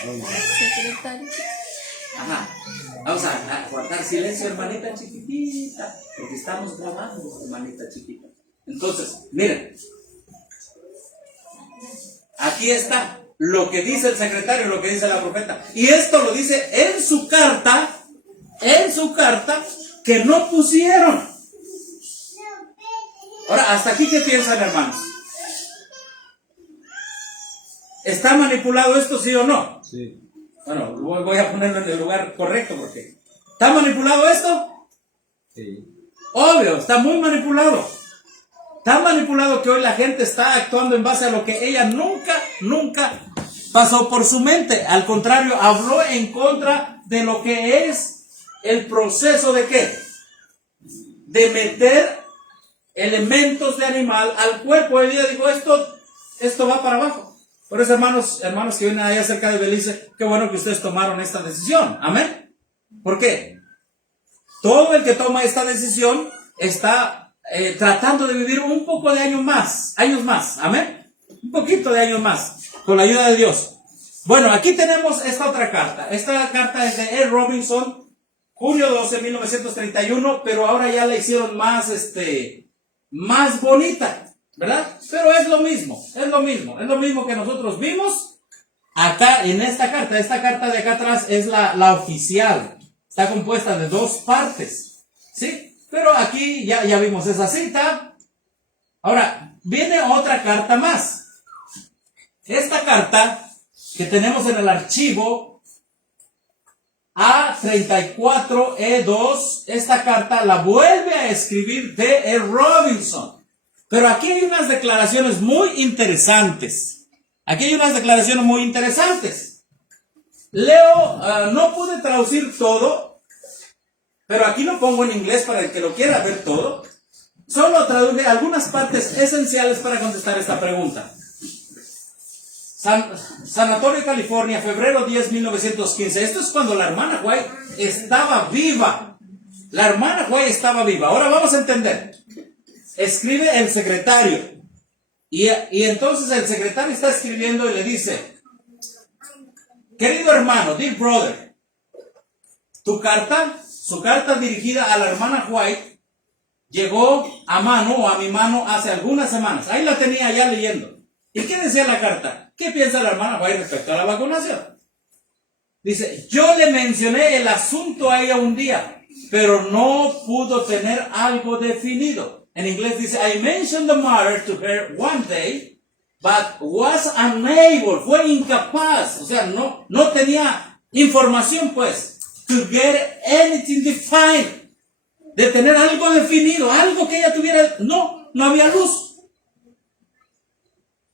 Secretario. Ajá. Vamos a guardar silencio, hermanita chiquitita, porque estamos grabando, hermanita chiquita. Entonces, miren. Aquí está lo que dice el secretario, lo que dice la profeta. Y esto lo dice en su carta, que no pusieron. Ahora, ¿hasta aquí qué piensan, hermanos? ¿Está manipulado esto, sí o no? Sí. Bueno, voy a ponerlo en el lugar correcto porque... ¿Está manipulado esto? Sí. Obvio, está muy manipulado. Tan manipulado que hoy la gente está actuando en base a lo que ella nunca pasó por su mente. Al contrario, habló en contra de lo que es el proceso de ¿qué? De meter elementos de animal al cuerpo. Ella dijo, esto va para abajo. Por eso, hermanos que vienen allá cerca de Belice, qué bueno que ustedes tomaron esta decisión. Amén. ¿Por qué? Todo el que toma esta decisión está tratando de vivir un poco de años más. Amén. Un poquito de años más, con la ayuda de Dios. Bueno, aquí tenemos esta otra carta. Esta carta es de Ed Robinson, junio 12, 1931, pero ahora ya la hicieron más bonita, ¿verdad? Pero es lo mismo que nosotros vimos acá en esta carta. Esta carta de acá atrás es la oficial, está compuesta de 2 partes, ¿sí? Pero aquí ya vimos esa cita. Ahora, viene otra carta más. Esta carta que tenemos en el archivo A34E2, esta carta la vuelve a escribir D.E. Robinson. Pero aquí hay unas declaraciones muy interesantes. Leo, no pude traducir todo, pero aquí lo pongo en inglés para el que lo quiera ver todo. Solo traduje algunas partes esenciales para contestar esta pregunta. San Antonio, California, febrero 10, 1915. Esto es cuando la hermana White estaba viva. Ahora vamos a entender. Escribe el secretario. Y entonces el secretario está escribiendo y le dice: querido hermano, dear brother, su carta dirigida a la hermana White llegó a mi mano hace algunas semanas. Ahí la tenía ya leyendo. ¿Y qué decía la carta? ¿Qué piensa la hermana White respecto a la vacunación? Dice, yo le mencioné el asunto a ella un día, pero no pudo tener algo definido. En inglés dice, I mentioned the matter to her one day, but was unable, fue incapaz, o sea, no tenía información, pues, to get anything defined, de tener algo definido, algo que ella tuviera, no había luz.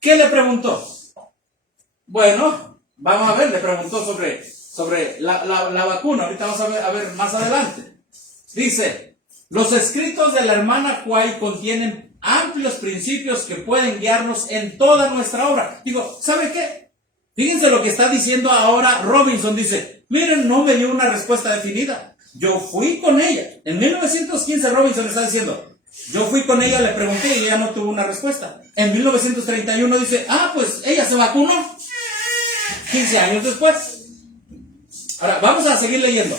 ¿Qué le preguntó? Bueno, vamos a ver, le preguntó sobre la vacuna, ahorita vamos a ver más adelante. Dice, los escritos de la hermana White contienen amplios principios que pueden guiarnos en toda nuestra obra. Digo, ¿sabe qué? Fíjense lo que está diciendo ahora Robinson. Dice, miren, no me dio una respuesta definida. Yo fui con ella. En 1915 Robinson está diciendo, yo fui con ella, le pregunté y ella no tuvo una respuesta. En 1931 dice, pues ella se vacunó. 15 años después. Ahora, vamos a seguir leyendo.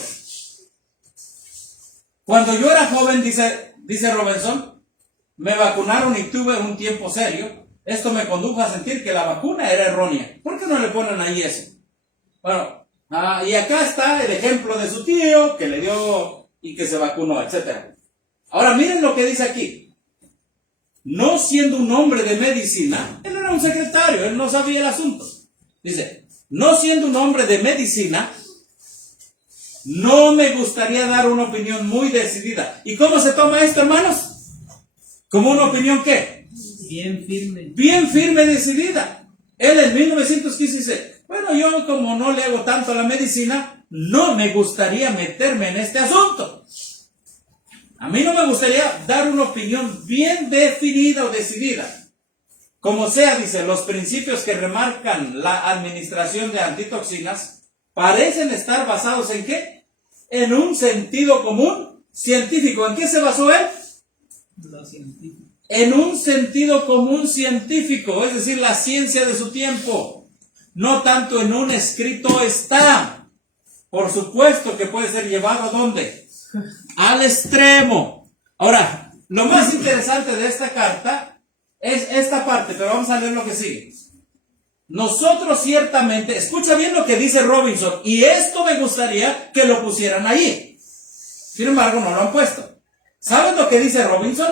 Cuando yo era joven, dice Robinson, me vacunaron y tuve un tiempo serio. Esto me condujo a sentir que la vacuna era errónea. ¿Por qué no le ponen ahí eso? Bueno, y acá está el ejemplo de su tío que le dio y que se vacunó, etc. Ahora miren lo que dice aquí. No siendo un hombre de medicina, él era un secretario, él no sabía el asunto. Dice, no siendo un hombre de medicina, no me gustaría dar una opinión muy decidida. ¿Y cómo se toma esto, hermanos? ¿Como una opinión qué? Bien firme. Bien firme y decidida. Él en 1915 dice, bueno, yo como no le hago tanto a la medicina, no me gustaría meterme en este asunto. A mí no me gustaría dar una opinión bien definida o decidida. Como sea, dice, los principios que remarcan la administración de antitoxinas parecen estar basados ¿en qué? En un sentido común científico. ¿En qué se basó él? Lo científico. En un sentido común científico, es decir, la ciencia de su tiempo. No tanto en un escrito está. Por supuesto que puede ser llevado ¿a dónde? Al extremo. Ahora, lo más interesante de esta carta es esta parte, pero vamos a leer lo que sigue. Nosotros ciertamente, escucha bien lo que dice Robinson, y esto me gustaría que lo pusieran ahí. Sin embargo, no lo han puesto. ¿Saben lo que dice Robinson?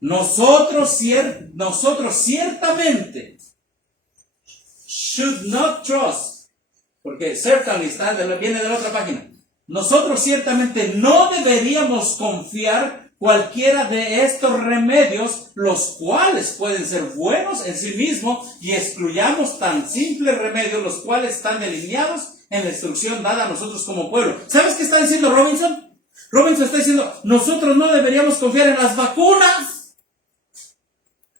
Nosotros ciertamente should not trust, porque certainly viene de la otra página. Nosotros ciertamente no deberíamos confiar cualquiera de estos remedios, los cuales pueden ser buenos en sí mismos, y excluyamos tan simples remedios, los cuales están delineados en la instrucción dada a nosotros como pueblo. ¿Sabes qué está diciendo Robinson? Robinson está diciendo, nosotros no deberíamos confiar en las vacunas,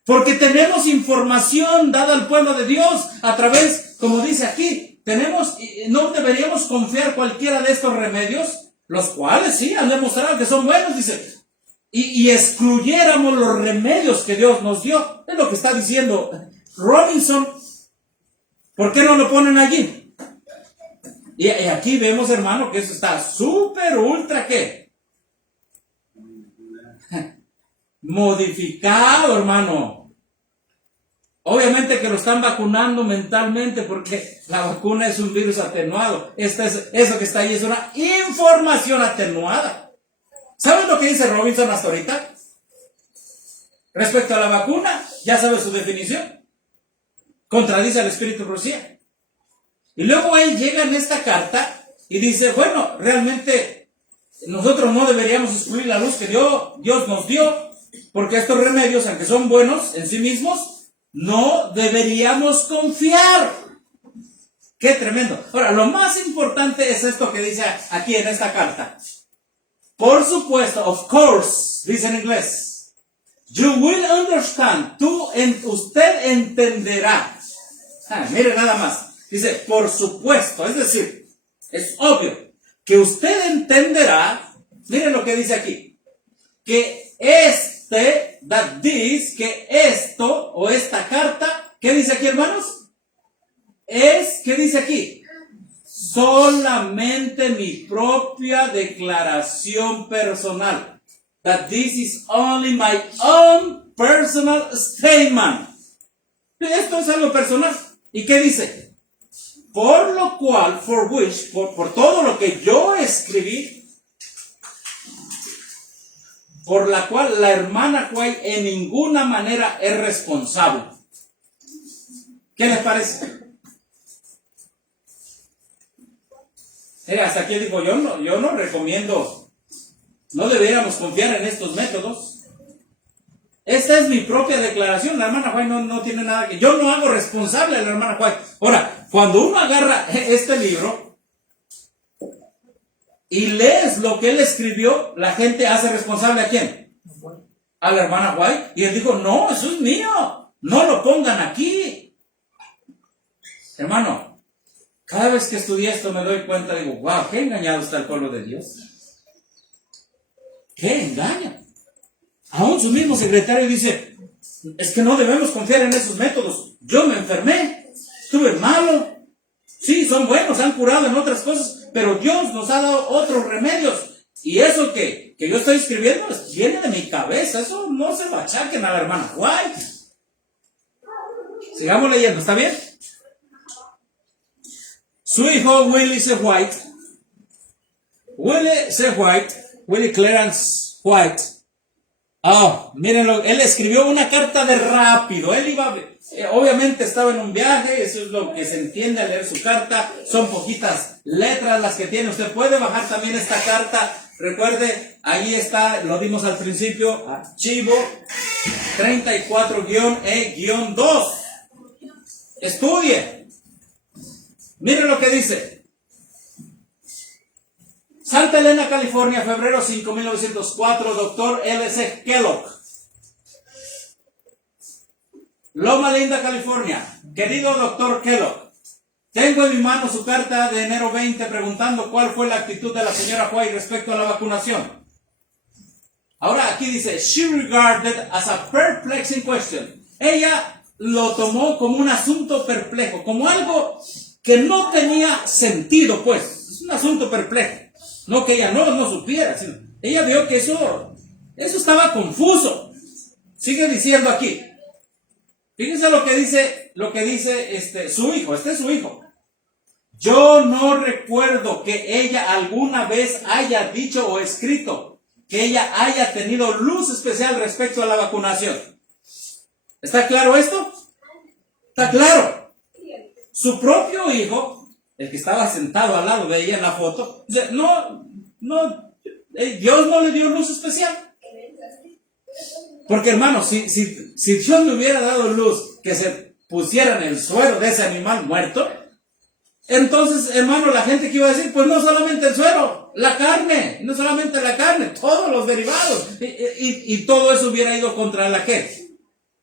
porque tenemos información dada al pueblo de Dios a través, como dice aquí, no deberíamos confiar cualquiera de estos remedios, los cuales sí han demostrado que son buenos, dice, y excluyéramos los remedios que Dios nos dio. Es lo que está diciendo Robinson. ¿Por qué no lo ponen allí? Y aquí vemos, hermano, que eso está súper, ultra, ¿qué? Modificado, hermano. Obviamente que lo están vacunando mentalmente, porque la vacuna es un virus atenuado. Eso que está ahí es una información atenuada. ¿Saben lo que dice Robinson hasta ahorita? Respecto a la vacuna, ya sabe su definición. Contradice al Espíritu Profecía. Y luego él llega en esta carta y dice, bueno, realmente nosotros no deberíamos excluir la luz que Dios nos dio, porque estos remedios, aunque son buenos en sí mismos, no deberíamos confiar. ¡Qué tremendo! Ahora, lo más importante es esto que dice aquí en esta carta. Por supuesto, of course, dice en inglés. You will understand. Usted entenderá. Mire nada más. Dice, por supuesto, es decir, es obvio que usted entenderá. Miren lo que dice aquí. Que que esto o esta carta, ¿qué dice aquí, hermanos? ¿Qué dice aquí? Solamente mi propia declaración personal. That this is only my own personal statement. Esto es algo personal. ¿Y qué dice? Por lo cual, por todo lo que yo escribí, por la cual la hermana White en ninguna manera es responsable. ¿Qué les parece? Hasta aquí dijo, yo no recomiendo, no deberíamos confiar en estos métodos. Esta es mi propia declaración, la hermana White no tiene nada que... Yo no hago responsable a la hermana White. Ahora, cuando uno agarra este libro y lees lo que él escribió, la gente hace responsable ¿a quién? A la hermana White. Y él dijo, no, eso es mío, no lo pongan aquí. Hermano, cada vez que estudié esto me doy cuenta, digo, wow, qué engañado está el pueblo de Dios. Qué engaño. Aún su mismo secretario dice, es que no debemos confiar en esos métodos. Yo me enfermé, estuve malo. Sí, son buenos, han curado en otras cosas, pero Dios nos ha dado otros remedios. Y eso que yo estoy escribiendo viene de mi cabeza. Eso no se lo achaquen a la hermana White. Sigamos leyendo, ¿está bien? Su hijo Willie C. White, Willie Clarence White. Mírenlo, él escribió una carta de rápido. Él iba, obviamente estaba en un viaje, eso es lo que se entiende al leer su carta. Son poquitas letras las que tiene. Usted puede bajar también esta carta. Recuerde, ahí está, lo dimos al principio, archivo 34-E-2. Estudie. Miren lo que dice. Santa Elena, California, febrero 5, 1904, doctor L.C. Kellogg. Loma Linda, California. Querido doctor Kellogg, tengo en mi mano su carta de enero 20 preguntando cuál fue la actitud de la señora White respecto a la vacunación. Ahora aquí dice, she regarded as a perplexing question. Ella lo tomó como un asunto perplejo, como algo que no tenía sentido, pues. Es un asunto perplejo. No que ella no supiera, sino ella vio que eso estaba confuso. Sigue diciendo aquí. Fíjense lo que dice su hijo. Este es su hijo. Yo no recuerdo que ella alguna vez haya dicho o escrito que ella haya tenido luz especial respecto a la vacunación. ¿Está claro esto? ¿Está claro? Su propio hijo, el que estaba sentado al lado de ella en la foto, dice, Dios no le dio luz especial. Porque hermano, si Dios le hubiera dado luz que se pusiera en el suero de ese animal muerto, entonces hermano, la gente que iba a decir, pues no solamente el suero, la carne, no solamente la carne, todos los derivados, y todo eso hubiera ido contra la ¿qué?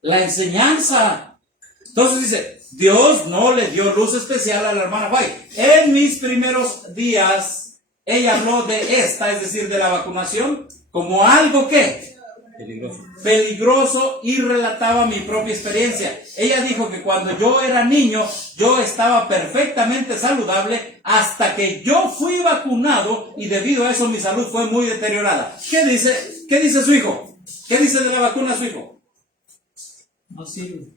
La enseñanza. Entonces dice, Dios no le dio luz especial a la hermana White. En mis primeros días, ella habló de esta, es decir, de la vacunación, como algo que peligroso, y relataba mi propia experiencia. Ella dijo que cuando yo era niño, yo estaba perfectamente saludable hasta que yo fui vacunado y debido a eso mi salud fue muy deteriorada. ¿Qué dice su hijo? ¿Qué dice de la vacuna su hijo? No sirve.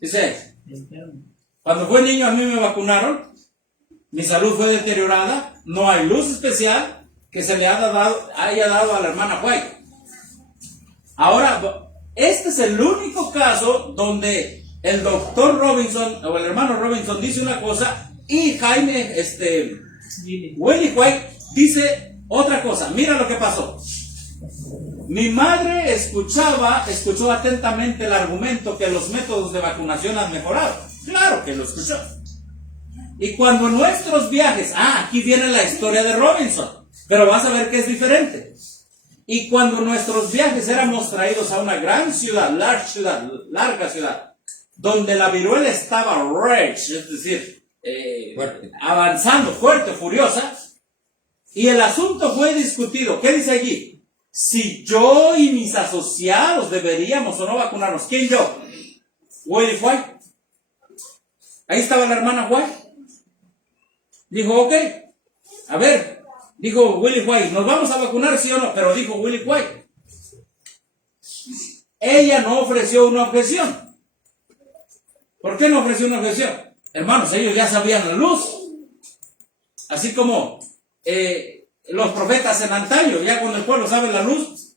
Dice, cuando fue niño a mí me vacunaron, mi salud fue deteriorada, no hay luz especial que se le haya dado a la hermana White. Ahora, este es el único caso donde el doctor Robinson o el hermano Robinson dice una cosa y Jaime, Willie White dice otra cosa. Mira lo que pasó. Mi madre escuchó atentamente el argumento que los métodos de vacunación han mejorado. Claro que lo escuchó. Y cuando nuestros viajes, aquí viene la historia de Robinson, pero vas a ver que es diferente. Y cuando nuestros viajes éramos traídos a una gran ciudad, larga ciudad, donde la viruela estaba rage, es decir, avanzando fuerte, furiosa, y el asunto fue discutido. ¿Qué dice allí? Si yo y mis asociados deberíamos o no vacunarnos. ¿Quién yo? Willie White. Ahí estaba la hermana White. Dijo, ok, a ver, dijo Willie White, ¿nos vamos a vacunar sí o no? Pero dijo Willie White. Ella no ofreció una objeción. ¿Por qué no ofreció una objeción? Hermanos, ellos ya sabían la luz. Así como los profetas en antaño, ya cuando el pueblo sabe la luz,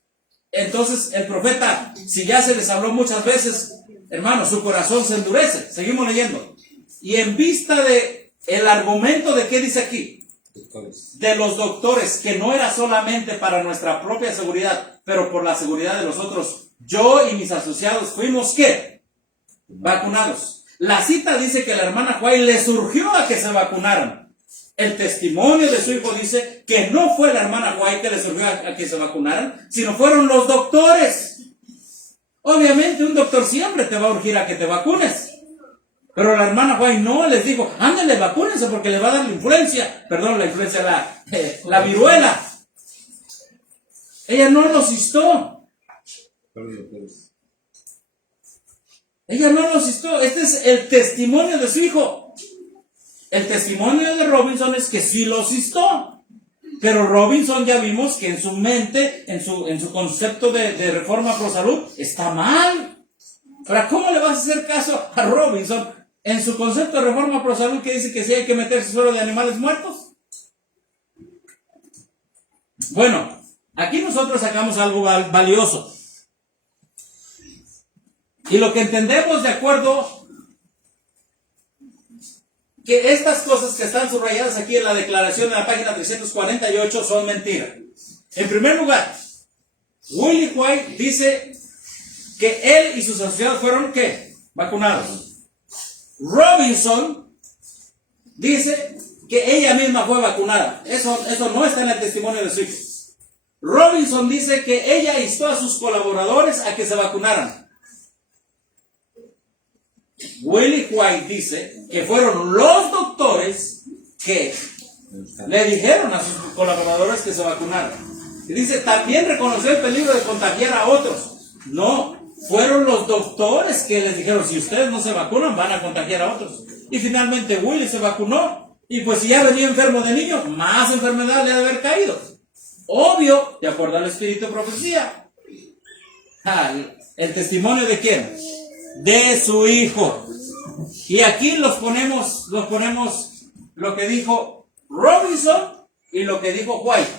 entonces el profeta, si ya se les habló muchas veces, hermanos, su corazón se endurece. Seguimos leyendo. Y en vista de el argumento de qué dice aquí, de los doctores, que no era solamente para nuestra propia seguridad, pero por la seguridad de los otros, yo y mis asociados fuimos ¿qué? Vacunados. La cita dice que la hermana White le surgió a que se vacunaran. El testimonio de su hijo dice que no fue la hermana White que le surgió a que se vacunaran, sino fueron los doctores. Obviamente un doctor siempre te va a urgir a que te vacunes. Pero la hermana White no les dijo, ándale, vacúnense porque les va a dar la influencia. Perdón, la influencia, la viruela. Ella no los instó. Ella no los instó. Este es el testimonio de su hijo. El testimonio de Robinson es que sí los instó. Pero Robinson ya vimos que en su mente, en su concepto de reforma pro salud, está mal. Ahora, ¿cómo le vas a hacer caso a Robinson en su concepto de reforma pro salud que dice que sí hay que meterse suelo de animales muertos? Bueno, aquí nosotros sacamos algo valioso. Y lo que entendemos de acuerdo que estas cosas que están subrayadas aquí en la declaración de la página 348 son mentiras. En primer lugar, Willie White dice que él y sus asociados fueron ¿qué? Vacunados. Robinson dice que ella misma fue vacunada. Eso no está en el testimonio de su hijo. Robinson dice que ella instó a sus colaboradores a que se vacunaran. Willie White dice que fueron los doctores que le dijeron a sus colaboradores que se vacunaran. Y dice, también reconoció el peligro de contagiar a otros. No, fueron los doctores que les dijeron, si ustedes no se vacunan, van a contagiar a otros. Y finalmente Willie se vacunó. Y pues si ya venía enfermo de niño, más enfermedad le ha de haber caído. Obvio, de acuerdo al espíritu de profecía. ¿El testimonio de quién? De su hijo. Y aquí los ponemos lo que dijo Robinson y lo que dijo White.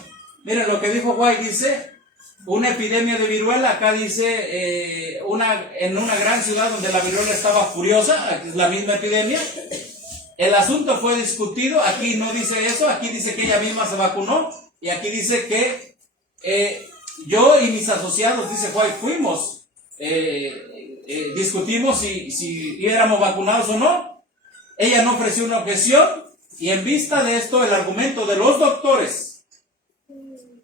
Miren, lo que dijo White dice, una epidemia de viruela, acá dice, en una gran ciudad donde la viruela estaba furiosa, es la misma epidemia. El asunto fue discutido, aquí no dice eso, aquí dice que ella misma se vacunó, y aquí dice que yo y mis asociados, dice White, fuimos, discutimos si éramos vacunados o no. Ella no ofreció una objeción, y en vista de esto, el argumento de los doctores,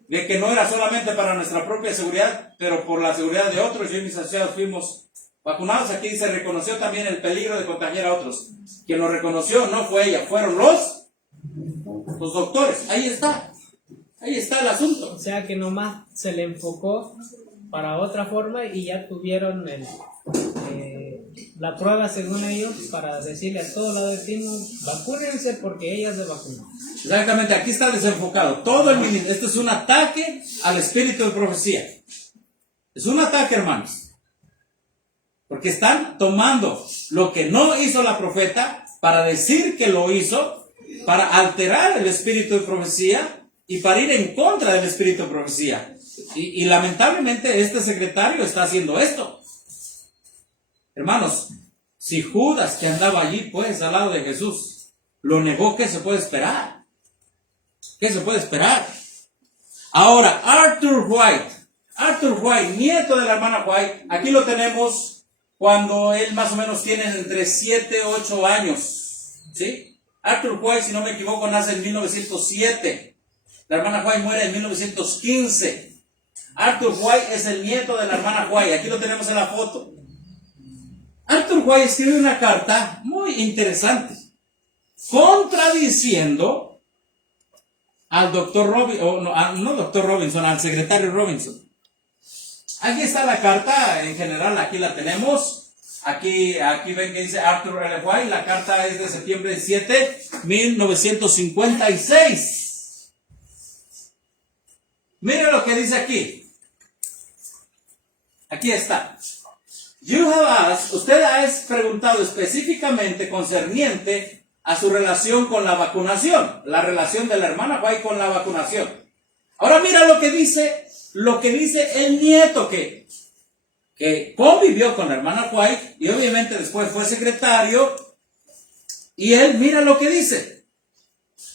de que no era solamente para nuestra propia seguridad, pero por la seguridad de otros, yo y mis asociados fuimos vacunados. Aquí dice, reconoció también el peligro de contagiar a otros. Quien lo reconoció no fue ella, fueron los doctores. Ahí está el asunto. O sea que nomás se le enfocó para otra forma y ya tuvieron la prueba según ellos para decirle a todos los vecinos, vacúnense porque ella se vacunó. Exactamente, aquí está desenfocado. Todo el ministerio. Esto es un ataque al espíritu de profecía. Es un ataque, hermanos. Porque están tomando lo que no hizo la profeta para decir que lo hizo, para alterar el espíritu de profecía y para ir en contra del espíritu de profecía. Y lamentablemente este secretario está haciendo esto. Hermanos, si Judas, que andaba allí pues al lado de Jesús, lo negó, ¿qué se puede esperar? ¿Qué se puede esperar? Ahora, Arthur White, nieto de la hermana White, aquí lo tenemos cuando él más o menos tiene entre 7 y 8 años, ¿sí? Arthur White, si no me equivoco, nace en 1907. La hermana White muere en 1915. Arthur White es el nieto de la hermana White. Aquí lo tenemos en la foto. Arthur White escribe una carta muy interesante, contradiciendo al doctor Robinson, doctor Robinson, al secretario Robinson. Aquí está la carta, en general, aquí la tenemos. Aquí ven que dice Arthur L. White, la carta es de septiembre 7, 1956. Miren lo que dice aquí. Aquí está. You have asked, usted ha preguntado específicamente concerniente a su relación con la vacunación, la relación de la hermana White con la vacunación. Ahora mira lo que dice el nieto que convivió con la hermana White y obviamente después fue secretario, y él mira lo que dice.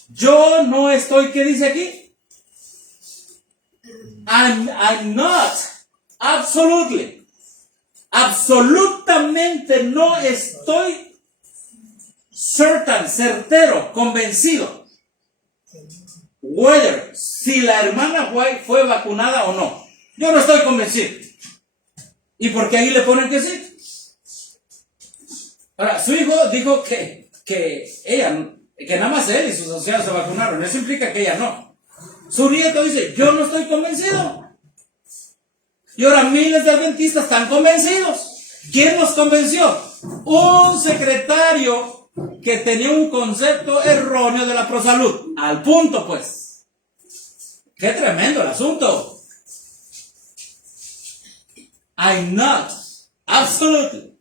Yo no estoy, ¿qué dice aquí? I'm not, absolutamente no estoy certero, convencido, whether, si la hermana White fue vacunada o no. Yo no estoy convencido. ¿Y por qué ahí le ponen que sí? Ahora, su hijo dijo que nada más él y sus asociados se vacunaron. Eso implica que ella no. Su nieto dice, yo no estoy convencido. Y ahora miles de adventistas están convencidos. ¿Quién los convenció? Un secretario que tenía un concepto erróneo de la prosalud. Al punto, pues. Qué tremendo el asunto. I'm not, absolutely.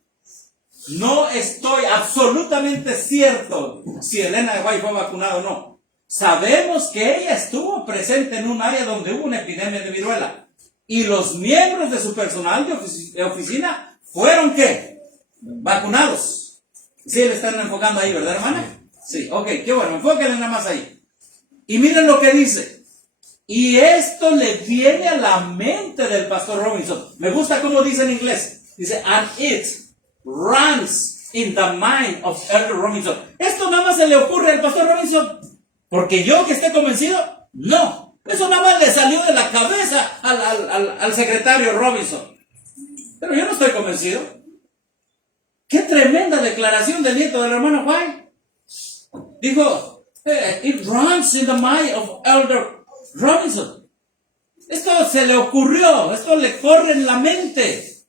No estoy absolutamente cierto si Elena White fue vacunada o no. Sabemos que ella estuvo presente en un área donde hubo una epidemia de viruela. Y los miembros de su personal de oficina fueron, ¿qué? Vacunados. Sí, le están enfocando ahí, ¿verdad, hermana? Sí, ok, qué bueno, enfóquenle nada más ahí. Y miren lo que dice. Y esto le viene a la mente del pastor Robinson. Me gusta cómo dice en inglés. Dice, and it runs in the mind of Elder Robinson. Esto nada más se le ocurre al pastor Robinson. Porque yo que esté convencido, no. Eso nada más le salió de la cabeza al secretario Robinson. Pero yo no estoy convencido. Qué tremenda declaración del nieto de la hermana White. Dijo, it runs in the mind of Elder Robinson. Esto se le ocurrió, esto le corre en la mente.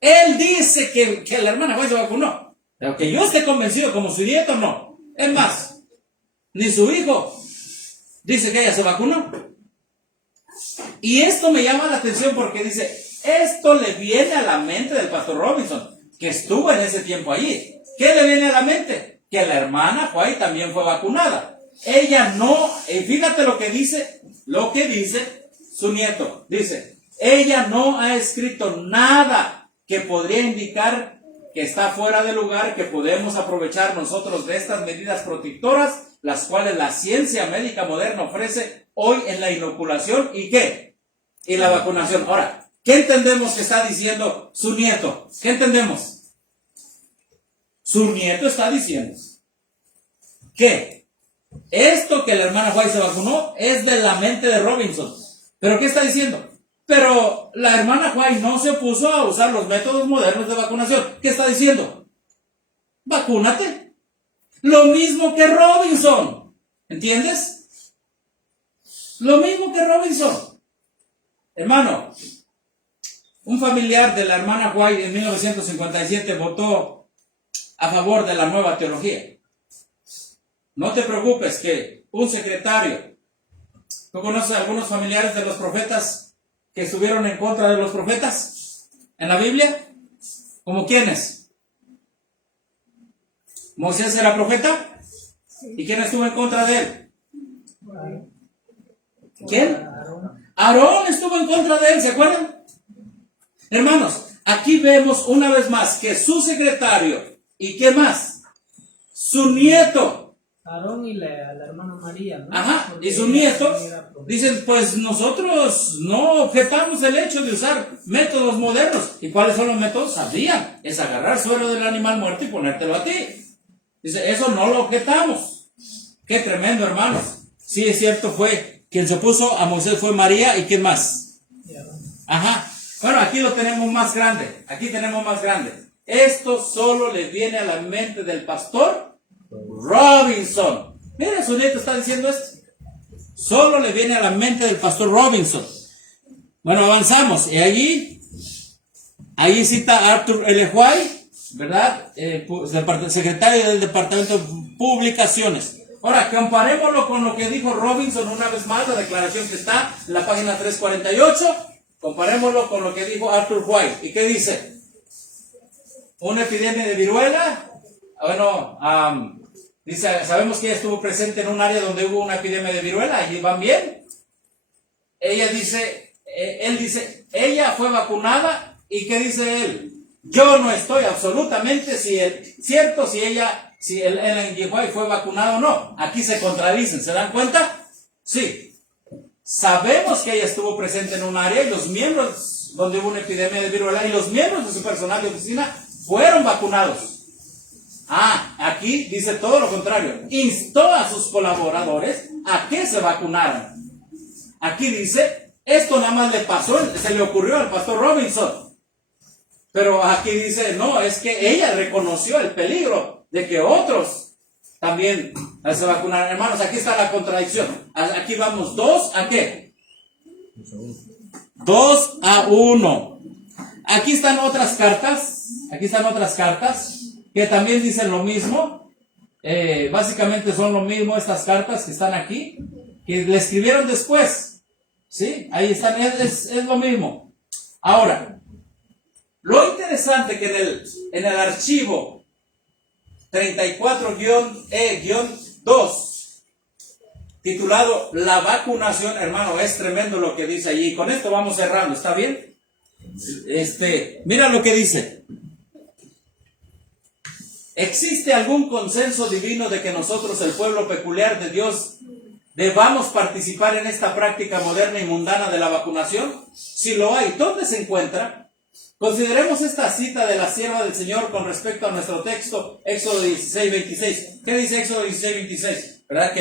Él dice que la hermana White se vacunó. Pero que yo esté convencido como su nieto, no. Es más, ni su hijo dice que ella se vacunó. Y esto me llama la atención porque dice, esto le viene a la mente del pastor Robinson, que estuvo en ese tiempo allí. ¿Qué le viene a la mente? Que la hermana White también fue vacunada. Ella no, fíjate lo que dice su nieto. Dice, ella no ha escrito nada que podría indicar que está fuera de lugar, que podemos aprovechar nosotros de estas medidas protectoras, las cuales la ciencia médica moderna ofrece hoy en la inoculación y ¿qué? Y la vacunación. Ahora, ¿qué entendemos que está diciendo su nieto? ¿Qué entendemos? Su nieto está diciendo que esto que la hermana White se vacunó es de la mente de Robinson. ¿Pero qué está diciendo? Pero la hermana White no se opuso a usar los métodos modernos de vacunación. ¿Qué está diciendo? Vacúnate. Lo mismo que Robinson. ¿Entiendes? Lo mismo que Robinson. Hermano, un familiar de la hermana White en 1957 votó a favor de la nueva teología. No te preocupes que un secretario, ¿tú conoces a algunos familiares de los profetas que estuvieron en contra de los profetas en la Biblia? ¿Cómo quiénes? ¿Moisés era profeta? ¿Y quién estuvo en contra de él? ¿Quién? Aarón estuvo en contra de él, ¿se acuerdan? Hermanos, aquí vemos una vez más que su secretario, ¿y qué más? Su nieto. Aarón y la hermana María, ¿no? Ajá, Porque y su nieto era profeta. dicen, pues nosotros no objetamos el hecho de usar métodos modernos. ¿Y cuáles son los métodos? Sabían, es agarrar suero del animal muerto y ponértelo a ti. Dice, eso no lo objetamos. Qué tremendo, hermanos. Sí, es cierto, fue quien se opuso a Moisés fue María, ¿y quién más? Ajá, bueno, aquí lo tenemos más grande, Esto solo le viene a la mente del pastor Robinson. Mira, su nieto está diciendo esto. Solo le viene a la mente del pastor Robinson. Bueno, avanzamos. Y allí cita Arthur L. White, ¿verdad? Secretario del Departamento de Publicaciones. Ahora, comparémoslo con lo que dijo Robinson una vez más, la declaración que está en la página 348. Comparémoslo con lo que dijo Arthur White. ¿Y qué dice? una epidemia de viruela. Bueno, dice, sabemos que ella estuvo presente en un área donde hubo una epidemia de viruela, y van bien. Ella dice, él dice, ella fue vacunada, y ¿qué dice él? Yo no estoy absolutamente cierto si el Ellen G. White fue vacunado o no. Aquí se contradicen, ¿se dan cuenta? Sí. Sabemos que ella estuvo presente en un área y los miembros donde hubo una epidemia de viruela y los miembros de su personal de oficina fueron vacunados. Aquí dice todo lo contrario. Instó a sus colaboradores a que se vacunaran. Aquí dice, esto nada más le pasó, se le ocurrió al pastor Robinson. Pero aquí dice, no, es que ella reconoció el peligro de que otros también se vacunaran. Hermanos, aquí está la contradicción. Aquí vamos 2 a ¿qué? 2-1. Aquí están otras cartas. Aquí están otras cartas que también dicen lo mismo. Básicamente son lo mismo estas cartas que están aquí, que le escribieron después. ¿Sí? Ahí están, es lo mismo. Ahora, lo interesante que en el archivo 34-E-2, titulado La vacunación, hermano, es tremendo lo que dice allí. Con esto vamos cerrando, ¿está bien? Mira lo que dice. ¿Existe algún consenso divino de que nosotros, el pueblo peculiar de Dios, debamos participar en esta práctica moderna y mundana de la vacunación? Si lo hay, ¿dónde se encuentra? Consideremos esta cita de la sierva del Señor con respecto a nuestro texto, Éxodo 16:26. ¿Qué dice Éxodo 16:26? ¿Verdad?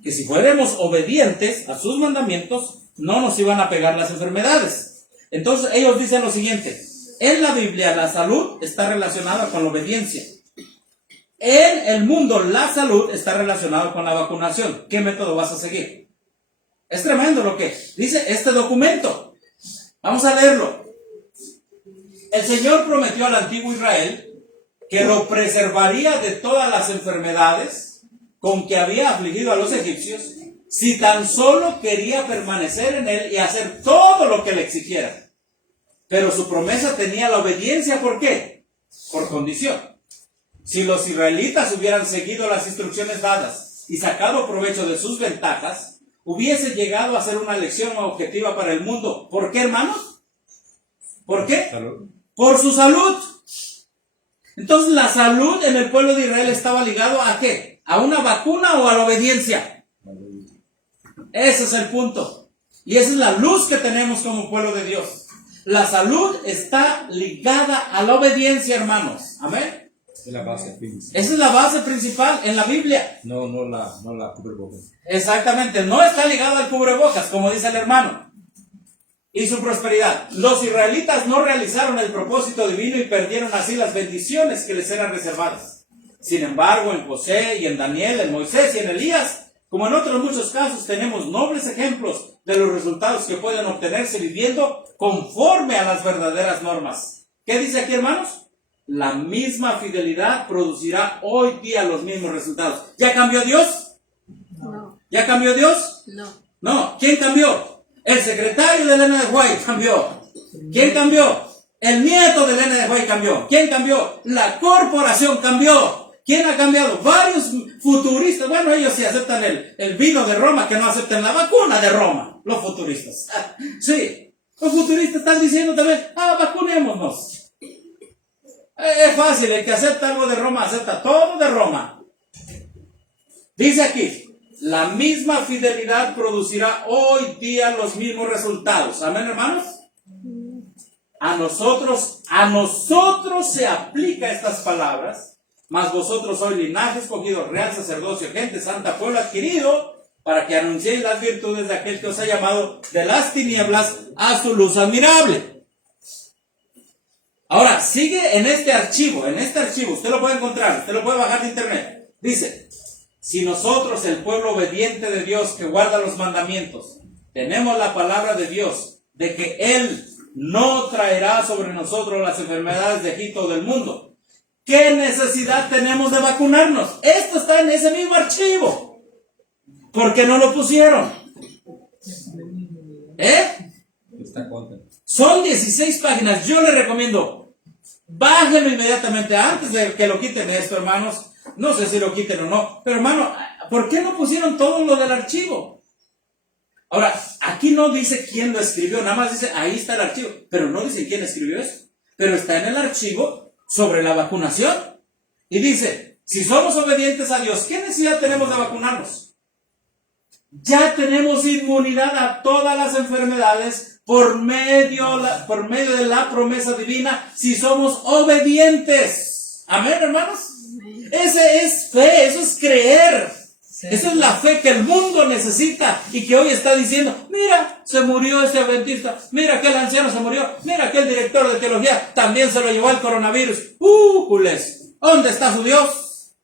Que si fuéramos obedientes a sus mandamientos, no nos iban a pegar las enfermedades. Entonces ellos dicen lo siguiente: en la Biblia la salud está relacionada con la obediencia. En el mundo la salud está relacionada con la vacunación. ¿Qué método vas a seguir? Es tremendo lo que dice este documento. Vamos a leerlo. El Señor prometió al antiguo Israel que lo preservaría de todas las enfermedades con que había afligido a los egipcios, si tan solo quería permanecer en él y hacer todo lo que le exigiera. Pero su promesa tenía la obediencia, ¿por qué? Por condición. Si los israelitas hubieran seguido las instrucciones dadas y sacado provecho de sus ventajas, hubiese llegado a ser una lección objetiva para el mundo. ¿Por qué, hermanos? ¿Por qué? Salud. Por su salud. Entonces, la salud en el pueblo de Israel estaba ligado ¿a qué? ¿A una vacuna o a la obediencia? Ese es el punto. Y esa es la luz que tenemos como pueblo de Dios. La salud está ligada a la obediencia, hermanos. Amén. Es la base principal. Esa es la base principal en la Biblia. No la cubrebocas. Exactamente, no está ligado al cubrebocas, como dice el hermano. Y su prosperidad. Los israelitas no realizaron el propósito divino y perdieron así las bendiciones que les eran reservadas. Sin embargo, en José y en Daniel, en Moisés y en Elías, como en otros muchos casos, tenemos nobles ejemplos de los resultados que pueden obtenerse viviendo conforme a las verdaderas normas. ¿Qué dice aquí, hermanos? La misma fidelidad producirá hoy día los mismos resultados. ¿Ya cambió Dios? No. ¿Ya cambió Dios? No. No. ¿Quién cambió? El secretario de Elena de White cambió. ¿Quién cambió? El nieto de Elena de White cambió. ¿Quién cambió? La corporación cambió. ¿Quién ha cambiado? Varios futuristas. Bueno, ellos sí aceptan el vino de Roma, que no aceptan la vacuna de Roma. Los futuristas. Sí. Los futuristas están diciendo también, vacunémonos. Es fácil, el que acepta algo de Roma, acepta todo de Roma. Dice aquí, la misma fidelidad producirá hoy día los mismos resultados. ¿Amén, hermanos? A nosotros se aplica estas palabras, mas vosotros sois linaje escogido, real sacerdocio, gente santa, pueblo adquirido, para que anunciéis las virtudes de aquel que os ha llamado de las tinieblas a su luz admirable. Ahora, sigue en este archivo, usted lo puede encontrar, usted lo puede bajar de internet. Dice, si nosotros, el pueblo obediente de Dios que guarda los mandamientos, tenemos la palabra de Dios de que Él no traerá sobre nosotros las enfermedades de Egipto o del mundo, ¿qué necesidad tenemos de vacunarnos? Esto está en ese mismo archivo. ¿Por qué no lo pusieron? Está contento. Son 16 páginas. Yo le recomiendo, bájenlo inmediatamente antes de que lo quiten esto, hermanos. No sé si lo quiten o no, pero hermano, ¿por qué no pusieron todo lo del archivo? Ahora, aquí no dice quién lo escribió, nada más dice, ahí está el archivo, pero no dice quién escribió eso. Pero está en el archivo sobre la vacunación. Y dice, si somos obedientes a Dios, ¿qué necesidad tenemos de vacunarnos? Ya tenemos inmunidad a todas las enfermedades por medio de la promesa divina, si somos obedientes. Amén, hermanos. Ese es fe, eso es creer. Esa es la fe que el mundo necesita y que hoy está diciendo, mira, se murió ese adventista, mira, aquel anciano se murió, mira, aquel director de teología también se lo llevó el coronavirus. ¡Jules! ¿Dónde está su Dios?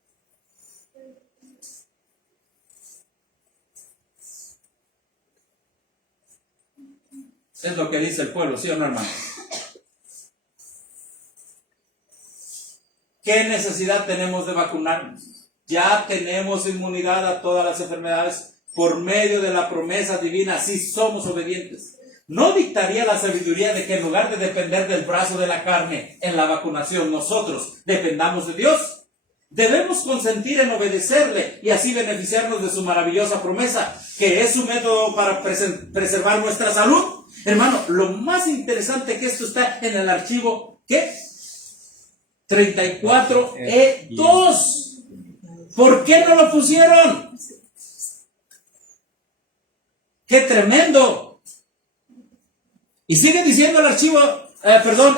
Es lo que dice el pueblo, ¿sí o no, hermano? ¿Qué necesidad tenemos de vacunarnos? Ya tenemos inmunidad a todas las enfermedades por medio de la promesa divina, si somos obedientes. ¿No dictaría la sabiduría de que en lugar de depender del brazo de la carne en la vacunación, nosotros dependamos de Dios? Debemos consentir en obedecerle y así beneficiarnos de su maravillosa promesa, que es su método para preservar nuestra salud. Hermano, lo más interesante que esto está en el archivo, ¿qué? 34E2. ¿Por qué no lo pusieron? ¡Qué tremendo! Y sigue diciendo el archivo,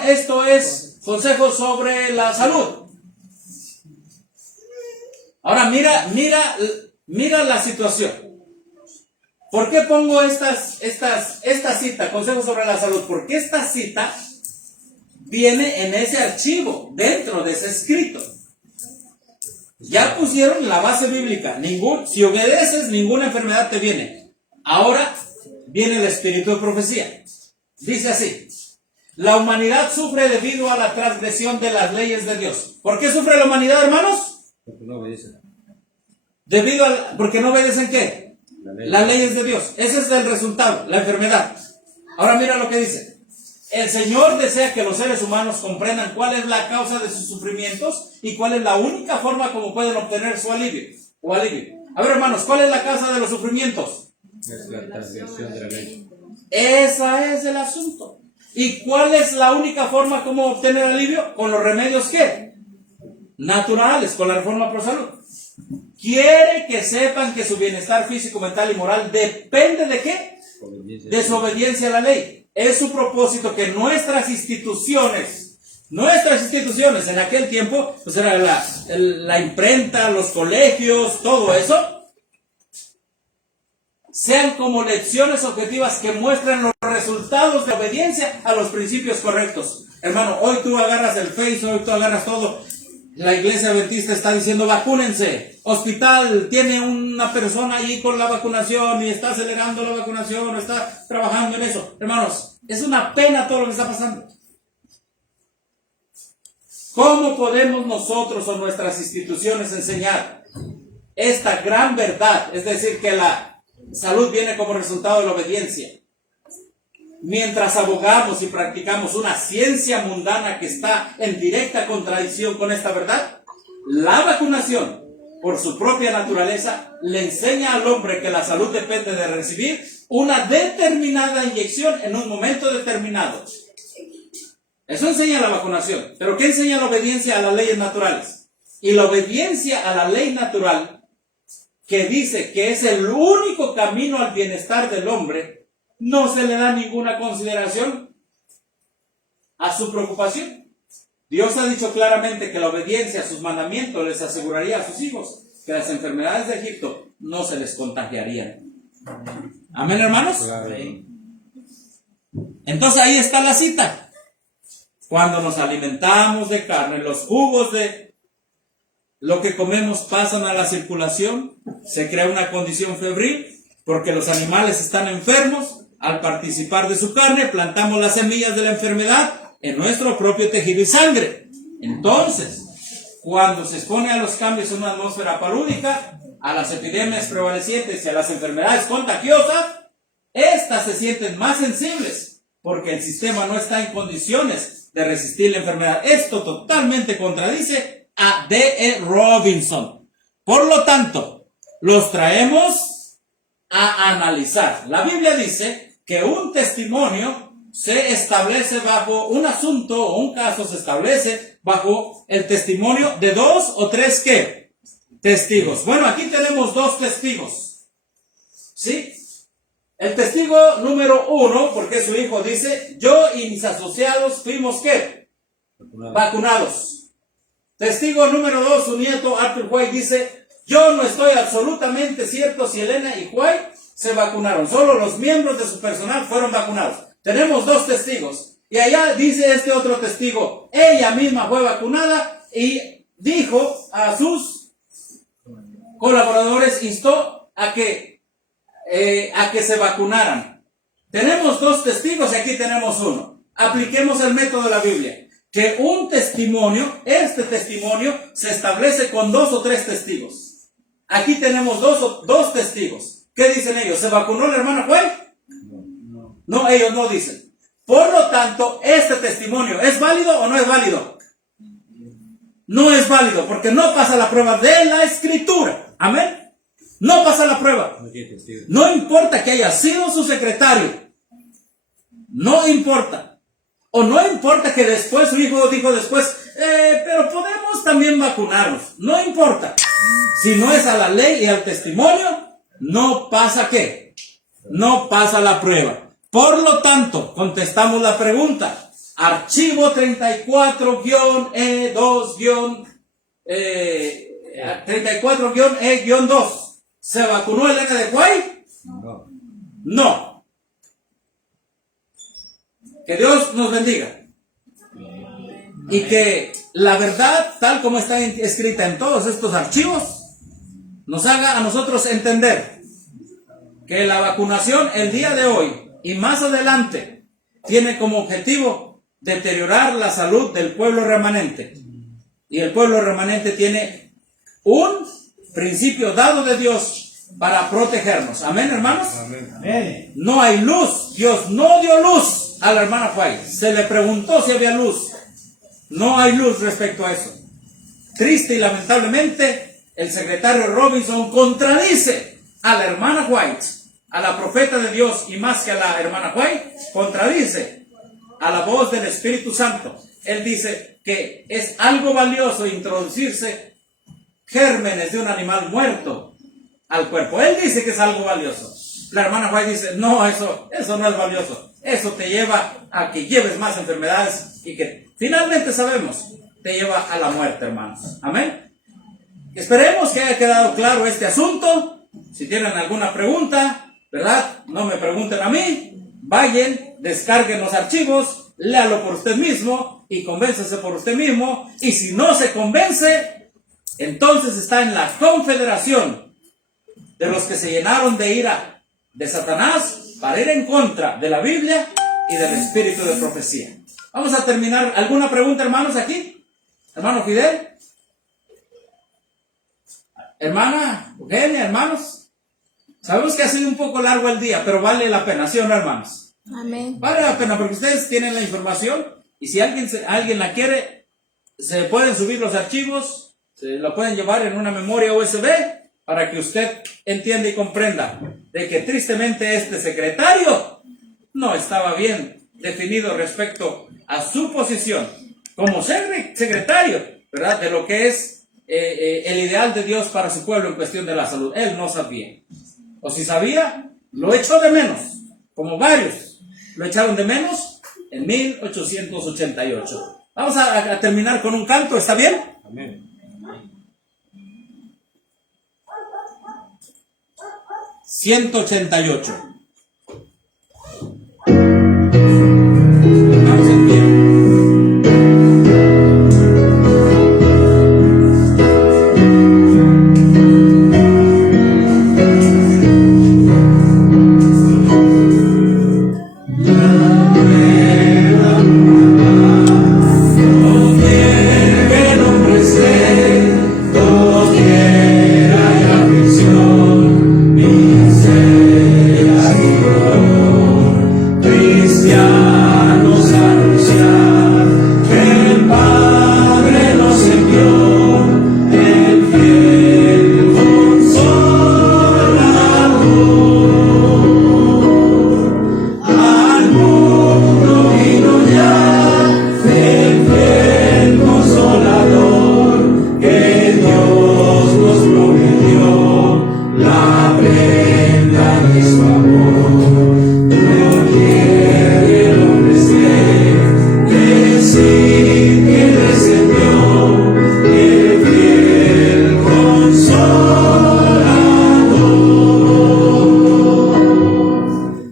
esto es consejo sobre la salud. Ahora mira la situación. ¿Por qué pongo esta cita, consejo sobre la salud? Porque esta cita viene en ese archivo, dentro de ese escrito. Ya pusieron la base bíblica. Si obedeces, ninguna enfermedad te viene. Ahora viene el espíritu de profecía. Dice así: la humanidad sufre debido a la transgresión de las leyes de Dios. ¿Por qué sufre la humanidad, hermanos? Porque no obedecen. Porque no obedecen ¿qué? Las leyes de Dios. Ese es el resultado, la enfermedad. Ahora mira lo que dice. El Señor desea que los seres humanos comprendan cuál es la causa de sus sufrimientos y cuál es la única forma como pueden obtener su alivio. A ver, hermanos, ¿cuál es la causa de los sufrimientos? Es la transgresión de la ley. Ese es el asunto. ¿Y cuál es la única forma como obtener alivio? Con los remedios ¿qué? Naturales, con la reforma pro salud. Quiere que sepan que su bienestar físico, mental y moral depende ¿de qué? De su obediencia a la ley. Es su propósito que nuestras instituciones en aquel tiempo, pues era la imprenta, los colegios, todo eso, sean como lecciones objetivas que muestran los resultados de obediencia a los principios correctos. Hermano, hoy tú agarras el Facebook, hoy tú agarras todo. La iglesia adventista está diciendo vacúnense. Hospital tiene una persona ahí con la vacunación y está acelerando la vacunación, está trabajando en eso. Hermanos, es una pena todo lo que está pasando. ¿Cómo podemos nosotros o nuestras instituciones enseñar esta gran verdad? Es decir, que la salud viene como resultado de la obediencia, mientras abogamos y practicamos una ciencia mundana que está en directa contradicción con esta verdad. La vacunación, por su propia naturaleza, le enseña al hombre que la salud depende de recibir una determinada inyección en un momento determinado. Eso enseña la vacunación. ¿Pero qué enseña la obediencia a las leyes naturales? Y la obediencia a la ley natural, que dice que es el único camino al bienestar del hombre, no se le da ninguna consideración a su preocupación. Dios ha dicho claramente que la obediencia a sus mandamientos les aseguraría a sus hijos que las enfermedades de Egipto no se les contagiarían. Amén, hermanos. Claro. Entonces ahí está la cita. Cuando nos alimentamos de carne, los jugos de lo que comemos pasan a la circulación, se crea una condición febril porque los animales están enfermos. Al participar de su carne, plantamos las semillas de la enfermedad en nuestro propio tejido y sangre. Entonces, cuando se expone a los cambios en una atmósfera palúdica, a las epidemias prevalecientes y a las enfermedades contagiosas, estas se sienten más sensibles porque el sistema no está en condiciones de resistir la enfermedad. Esto totalmente contradice a D.E. Robinson. Por lo tanto, los traemos a analizar. La Biblia dice que un testimonio se establece bajo un asunto o un caso, se establece bajo el testimonio de 2 o 3 ¿qué? Testigos. Bueno, aquí tenemos 2 testigos. ¿Sí? El testigo número 1, porque su hijo dice, yo y mis asociados fuimos ¿qué? Vacunados. Testigo número 2, su nieto Arthur White dice, yo no estoy absolutamente cierto si Elena y White se vacunaron. Solo los miembros de su personal fueron vacunados. Tenemos 2 testigos. Y allá dice este otro testigo, ella misma fue vacunada y dijo a sus colaboradores, instó a que se vacunaran. Tenemos 2 testigos y aquí tenemos 1. Apliquemos el método de la Biblia. Que un testimonio, este testimonio se establece con 2 o 3 testigos. Aquí tenemos 2 testigos. ¿Qué dicen ellos? ¿Se vacunó la hermana White? No, ellos no dicen. Por lo tanto, este testimonio, ¿es válido o no es válido? No es válido, porque no pasa la prueba de la Escritura. Amén. No pasa la prueba. No importa que haya sido su secretario. No importa. O no importa que después su hijo dijo después, pero podemos también vacunarnos. No importa. Si no es a la ley y al testimonio, no pasa ¿qué? No pasa la prueba. Por lo tanto, contestamos la pregunta. Archivo 34-E-2. ¿Se vacunó Elena de White? No. No. Que Dios nos bendiga. Y que la verdad, tal como está escrita en todos estos archivos, nos haga a nosotros entender que la vacunación el día de hoy y más adelante tiene como objetivo deteriorar la salud del pueblo remanente. Y el pueblo remanente tiene un principio dado de Dios para protegernos. Amén, hermanos. Amén. No hay luz. Dios no dio luz a la hermana White. Se le preguntó si había luz. No hay luz respecto a eso. Triste y lamentablemente, el secretario Robinson contradice a la hermana White, a la profeta de Dios, y más que a la hermana White, contradice a la voz del Espíritu Santo. Él dice que es algo valioso introducirse gérmenes de un animal muerto al cuerpo. Él dice que es algo valioso. La hermana White dice, no, eso no es valioso. Eso te lleva a que lleves más enfermedades y que finalmente sabemos, te lleva a la muerte, hermanos. Amén. Esperemos que haya quedado claro este asunto. Si tienen alguna pregunta, ¿verdad? No me pregunten a mí. Vayan, descarguen los archivos, léalo por usted mismo y convéncese por usted mismo. Y si no se convence, entonces está en la confederación de los que se llenaron de ira de Satanás para ir en contra de la Biblia y del espíritu de profecía. Vamos a terminar. ¿Alguna pregunta, hermanos, aquí? Hermano Fidel. Hermana Eugenia, hermanos. Sabemos que ha sido un poco largo el día, pero vale la pena, ¿sí o no, hermanos? Amén. Vale la pena porque ustedes tienen la información y si alguien la quiere, se pueden subir los archivos, se lo pueden llevar en una memoria USB para que usted entienda y comprenda de que tristemente este secretario no estaba bien definido respecto a su posición como secretario, ¿verdad? De lo que es el ideal de Dios para su pueblo en cuestión de la salud. Él no sabía. O si sabía, lo echó de menos, como varios lo echaron de menos en 1888. Vamos a terminar con un canto, ¿está bien? Amén. 188. Vamos en pie. Todos quiera y aflicción, miseria.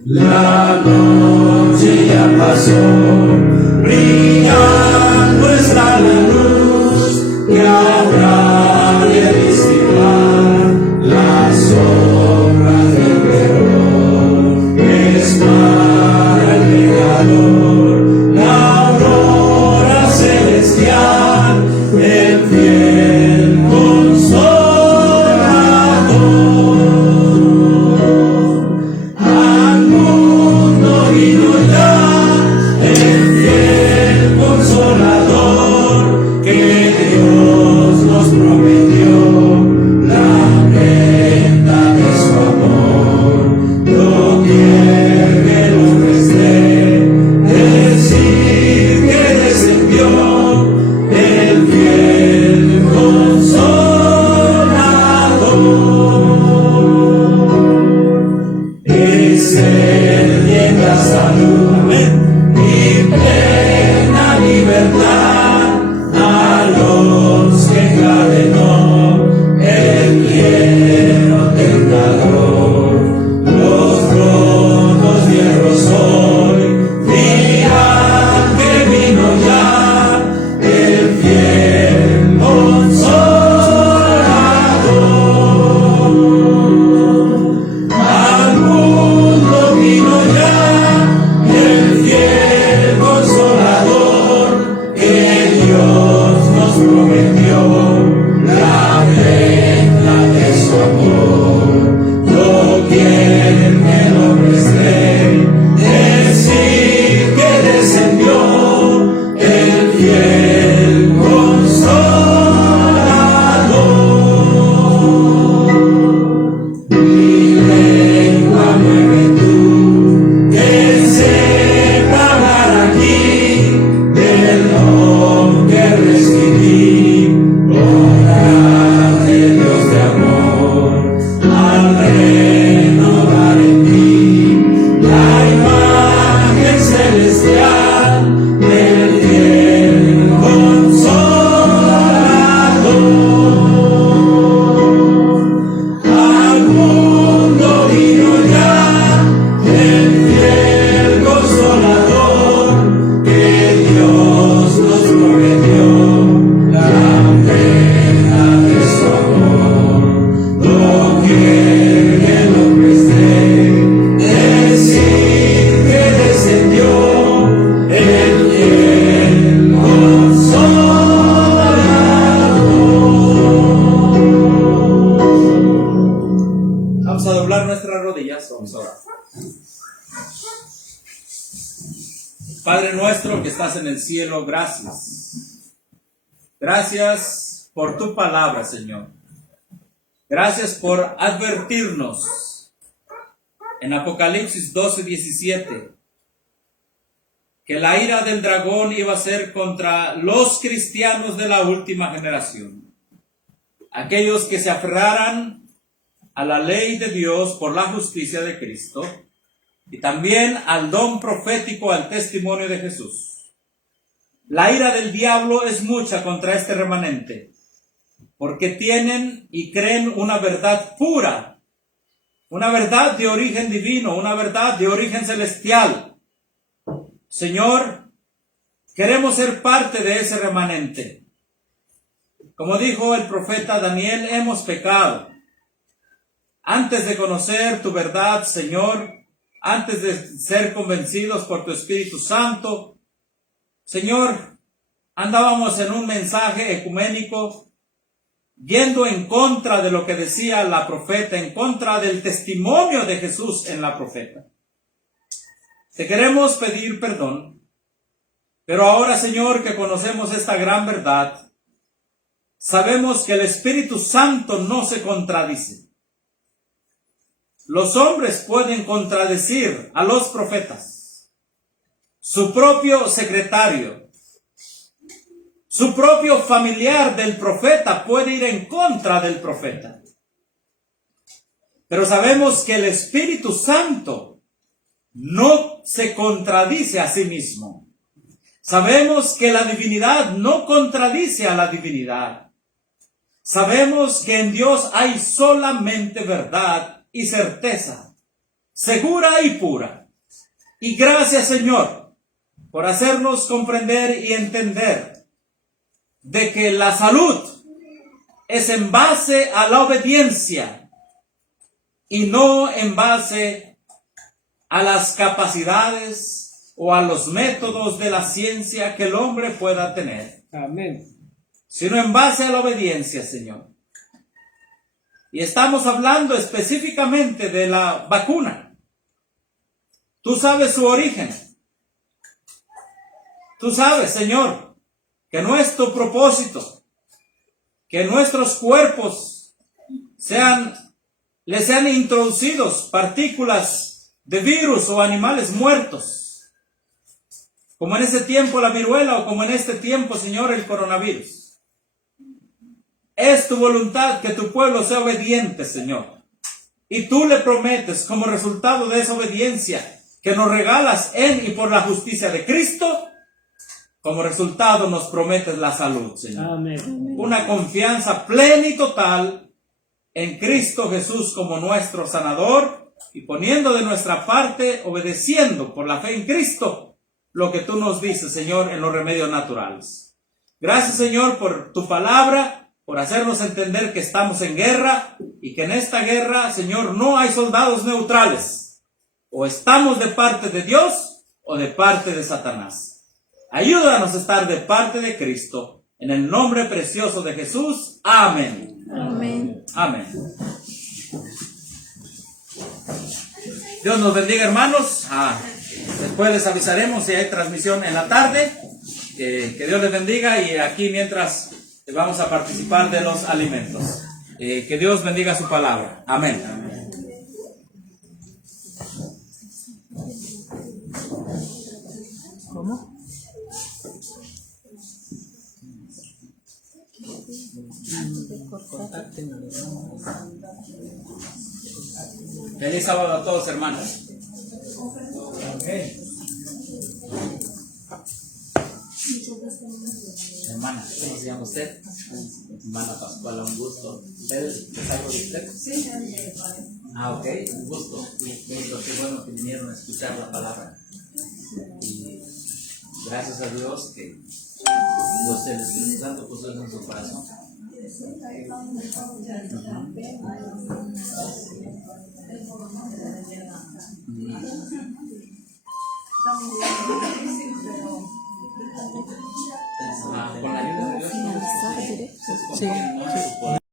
La noche ya pasó, brillando está la luz que habrá de disipar las sombras del terror. Es para el pecador la aurora celestial, el fiel consolador. Al mundo vino ya el fiel consolador que Dios nos prometió, la prenda de su amor. Doquier que lo ofrece, decir que descendió el fiel consolador. Es el bien la salud y plena libertad a los que encadenó el hielo tentador. Los rotos hierros hoy dirán que vino ya el fiel consolador. Al mundo vino ya el fiel consolador que Dios nos prometió, la prenda de su amor. Doquier que lo ofrece, decir que descendió el fiel consolador. Mi lengua mueve tú, que sepa hablar aquí del don que recibí, obra de Dios de amor, al renovar en mí la imagen celestial del fiel consolador. Al mundo vino ya el fiel consolador que Dios nos prometió, la prenda de su amor. Doquier que lo ofrece, decir que descendió el fiel consolador. Vamos a doblar nuestras rodillas, vamos a orar. Padre nuestro que estás en el cielo, gracias. Gracias por tu palabra, Señor. Gracias por advertirnos en Apocalipsis 12:17 que la ira del dragón iba a ser contra los cristianos de la última generación. Aquellos que se aferraran a la ley de Dios por la justicia de Cristo y también al don profético, al testimonio de Jesús. La ira del diablo es mucha contra este remanente, porque tienen y creen una verdad pura, una verdad de origen divino, una verdad de origen celestial. Señor, queremos ser parte de ese remanente. Como dijo el profeta Daniel, hemos pecado. Antes de conocer tu verdad, Señor, antes de ser convencidos por tu Espíritu Santo, Señor, andábamos en un mensaje ecuménico, yendo en contra de lo que decía la profeta, en contra del testimonio de Jesús en la profeta. Te queremos pedir perdón, pero ahora, Señor, que conocemos esta gran verdad, sabemos que el Espíritu Santo no se contradice. Los hombres pueden contradecir a los profetas, su propio secretario, su propio familiar del profeta puede ir en contra del profeta. Pero sabemos que el Espíritu Santo no se contradice a sí mismo. Sabemos que la divinidad no contradice a la divinidad. Sabemos que en Dios hay solamente verdad y certeza. segura y pura. Y gracias, Señor, por hacernos comprender y entender de que la salud es en base a la obediencia y no en base a las capacidades o a los métodos de la ciencia que el hombre pueda tener, Amén. sino en base a la obediencia, Señor. Y estamos hablando específicamente de la vacuna. Tú sabes su origen. Tú sabes, Señor, que nuestro propósito, que nuestros cuerpos les sean introducidos partículas de virus o animales muertos, como en ese tiempo la viruela o como en este tiempo, Señor, el coronavirus. Es tu voluntad que tu pueblo sea obediente, Señor. Y tú le prometes, como resultado de esa obediencia que nos regalas en y por la justicia de Cristo, como resultado nos prometes la salud, Señor. Amén. Una confianza plena y total en Cristo Jesús como nuestro sanador y poniendo de nuestra parte, obedeciendo por la fe en Cristo, lo que tú nos dices, Señor, en los remedios naturales. Gracias, Señor, por tu palabra, por hacernos entender que estamos en guerra y que en esta guerra, Señor, no hay soldados neutrales. O estamos de parte de Dios o de parte de Satanás. Ayúdanos a estar de parte de Cristo. En el nombre precioso de Jesús. Amén. Amén. Amén. Dios nos bendiga, hermanos. Después les avisaremos si hay transmisión en la tarde. Que Dios les bendiga y aquí mientras vamos a participar de los alimentos. Que Dios bendiga su palabra. Amén. ¿Cómo? Feliz sábado a todos, hermanos. Okay. Hermana, ¿cómo se llama usted? Hermana Pascuala, un gusto. ¿Es algo de usted? Sí. Ok, un gusto. Qué bueno que vinieron a escuchar la palabra. Y gracias a Dios que el Espíritu Santo puso eso en su corazón.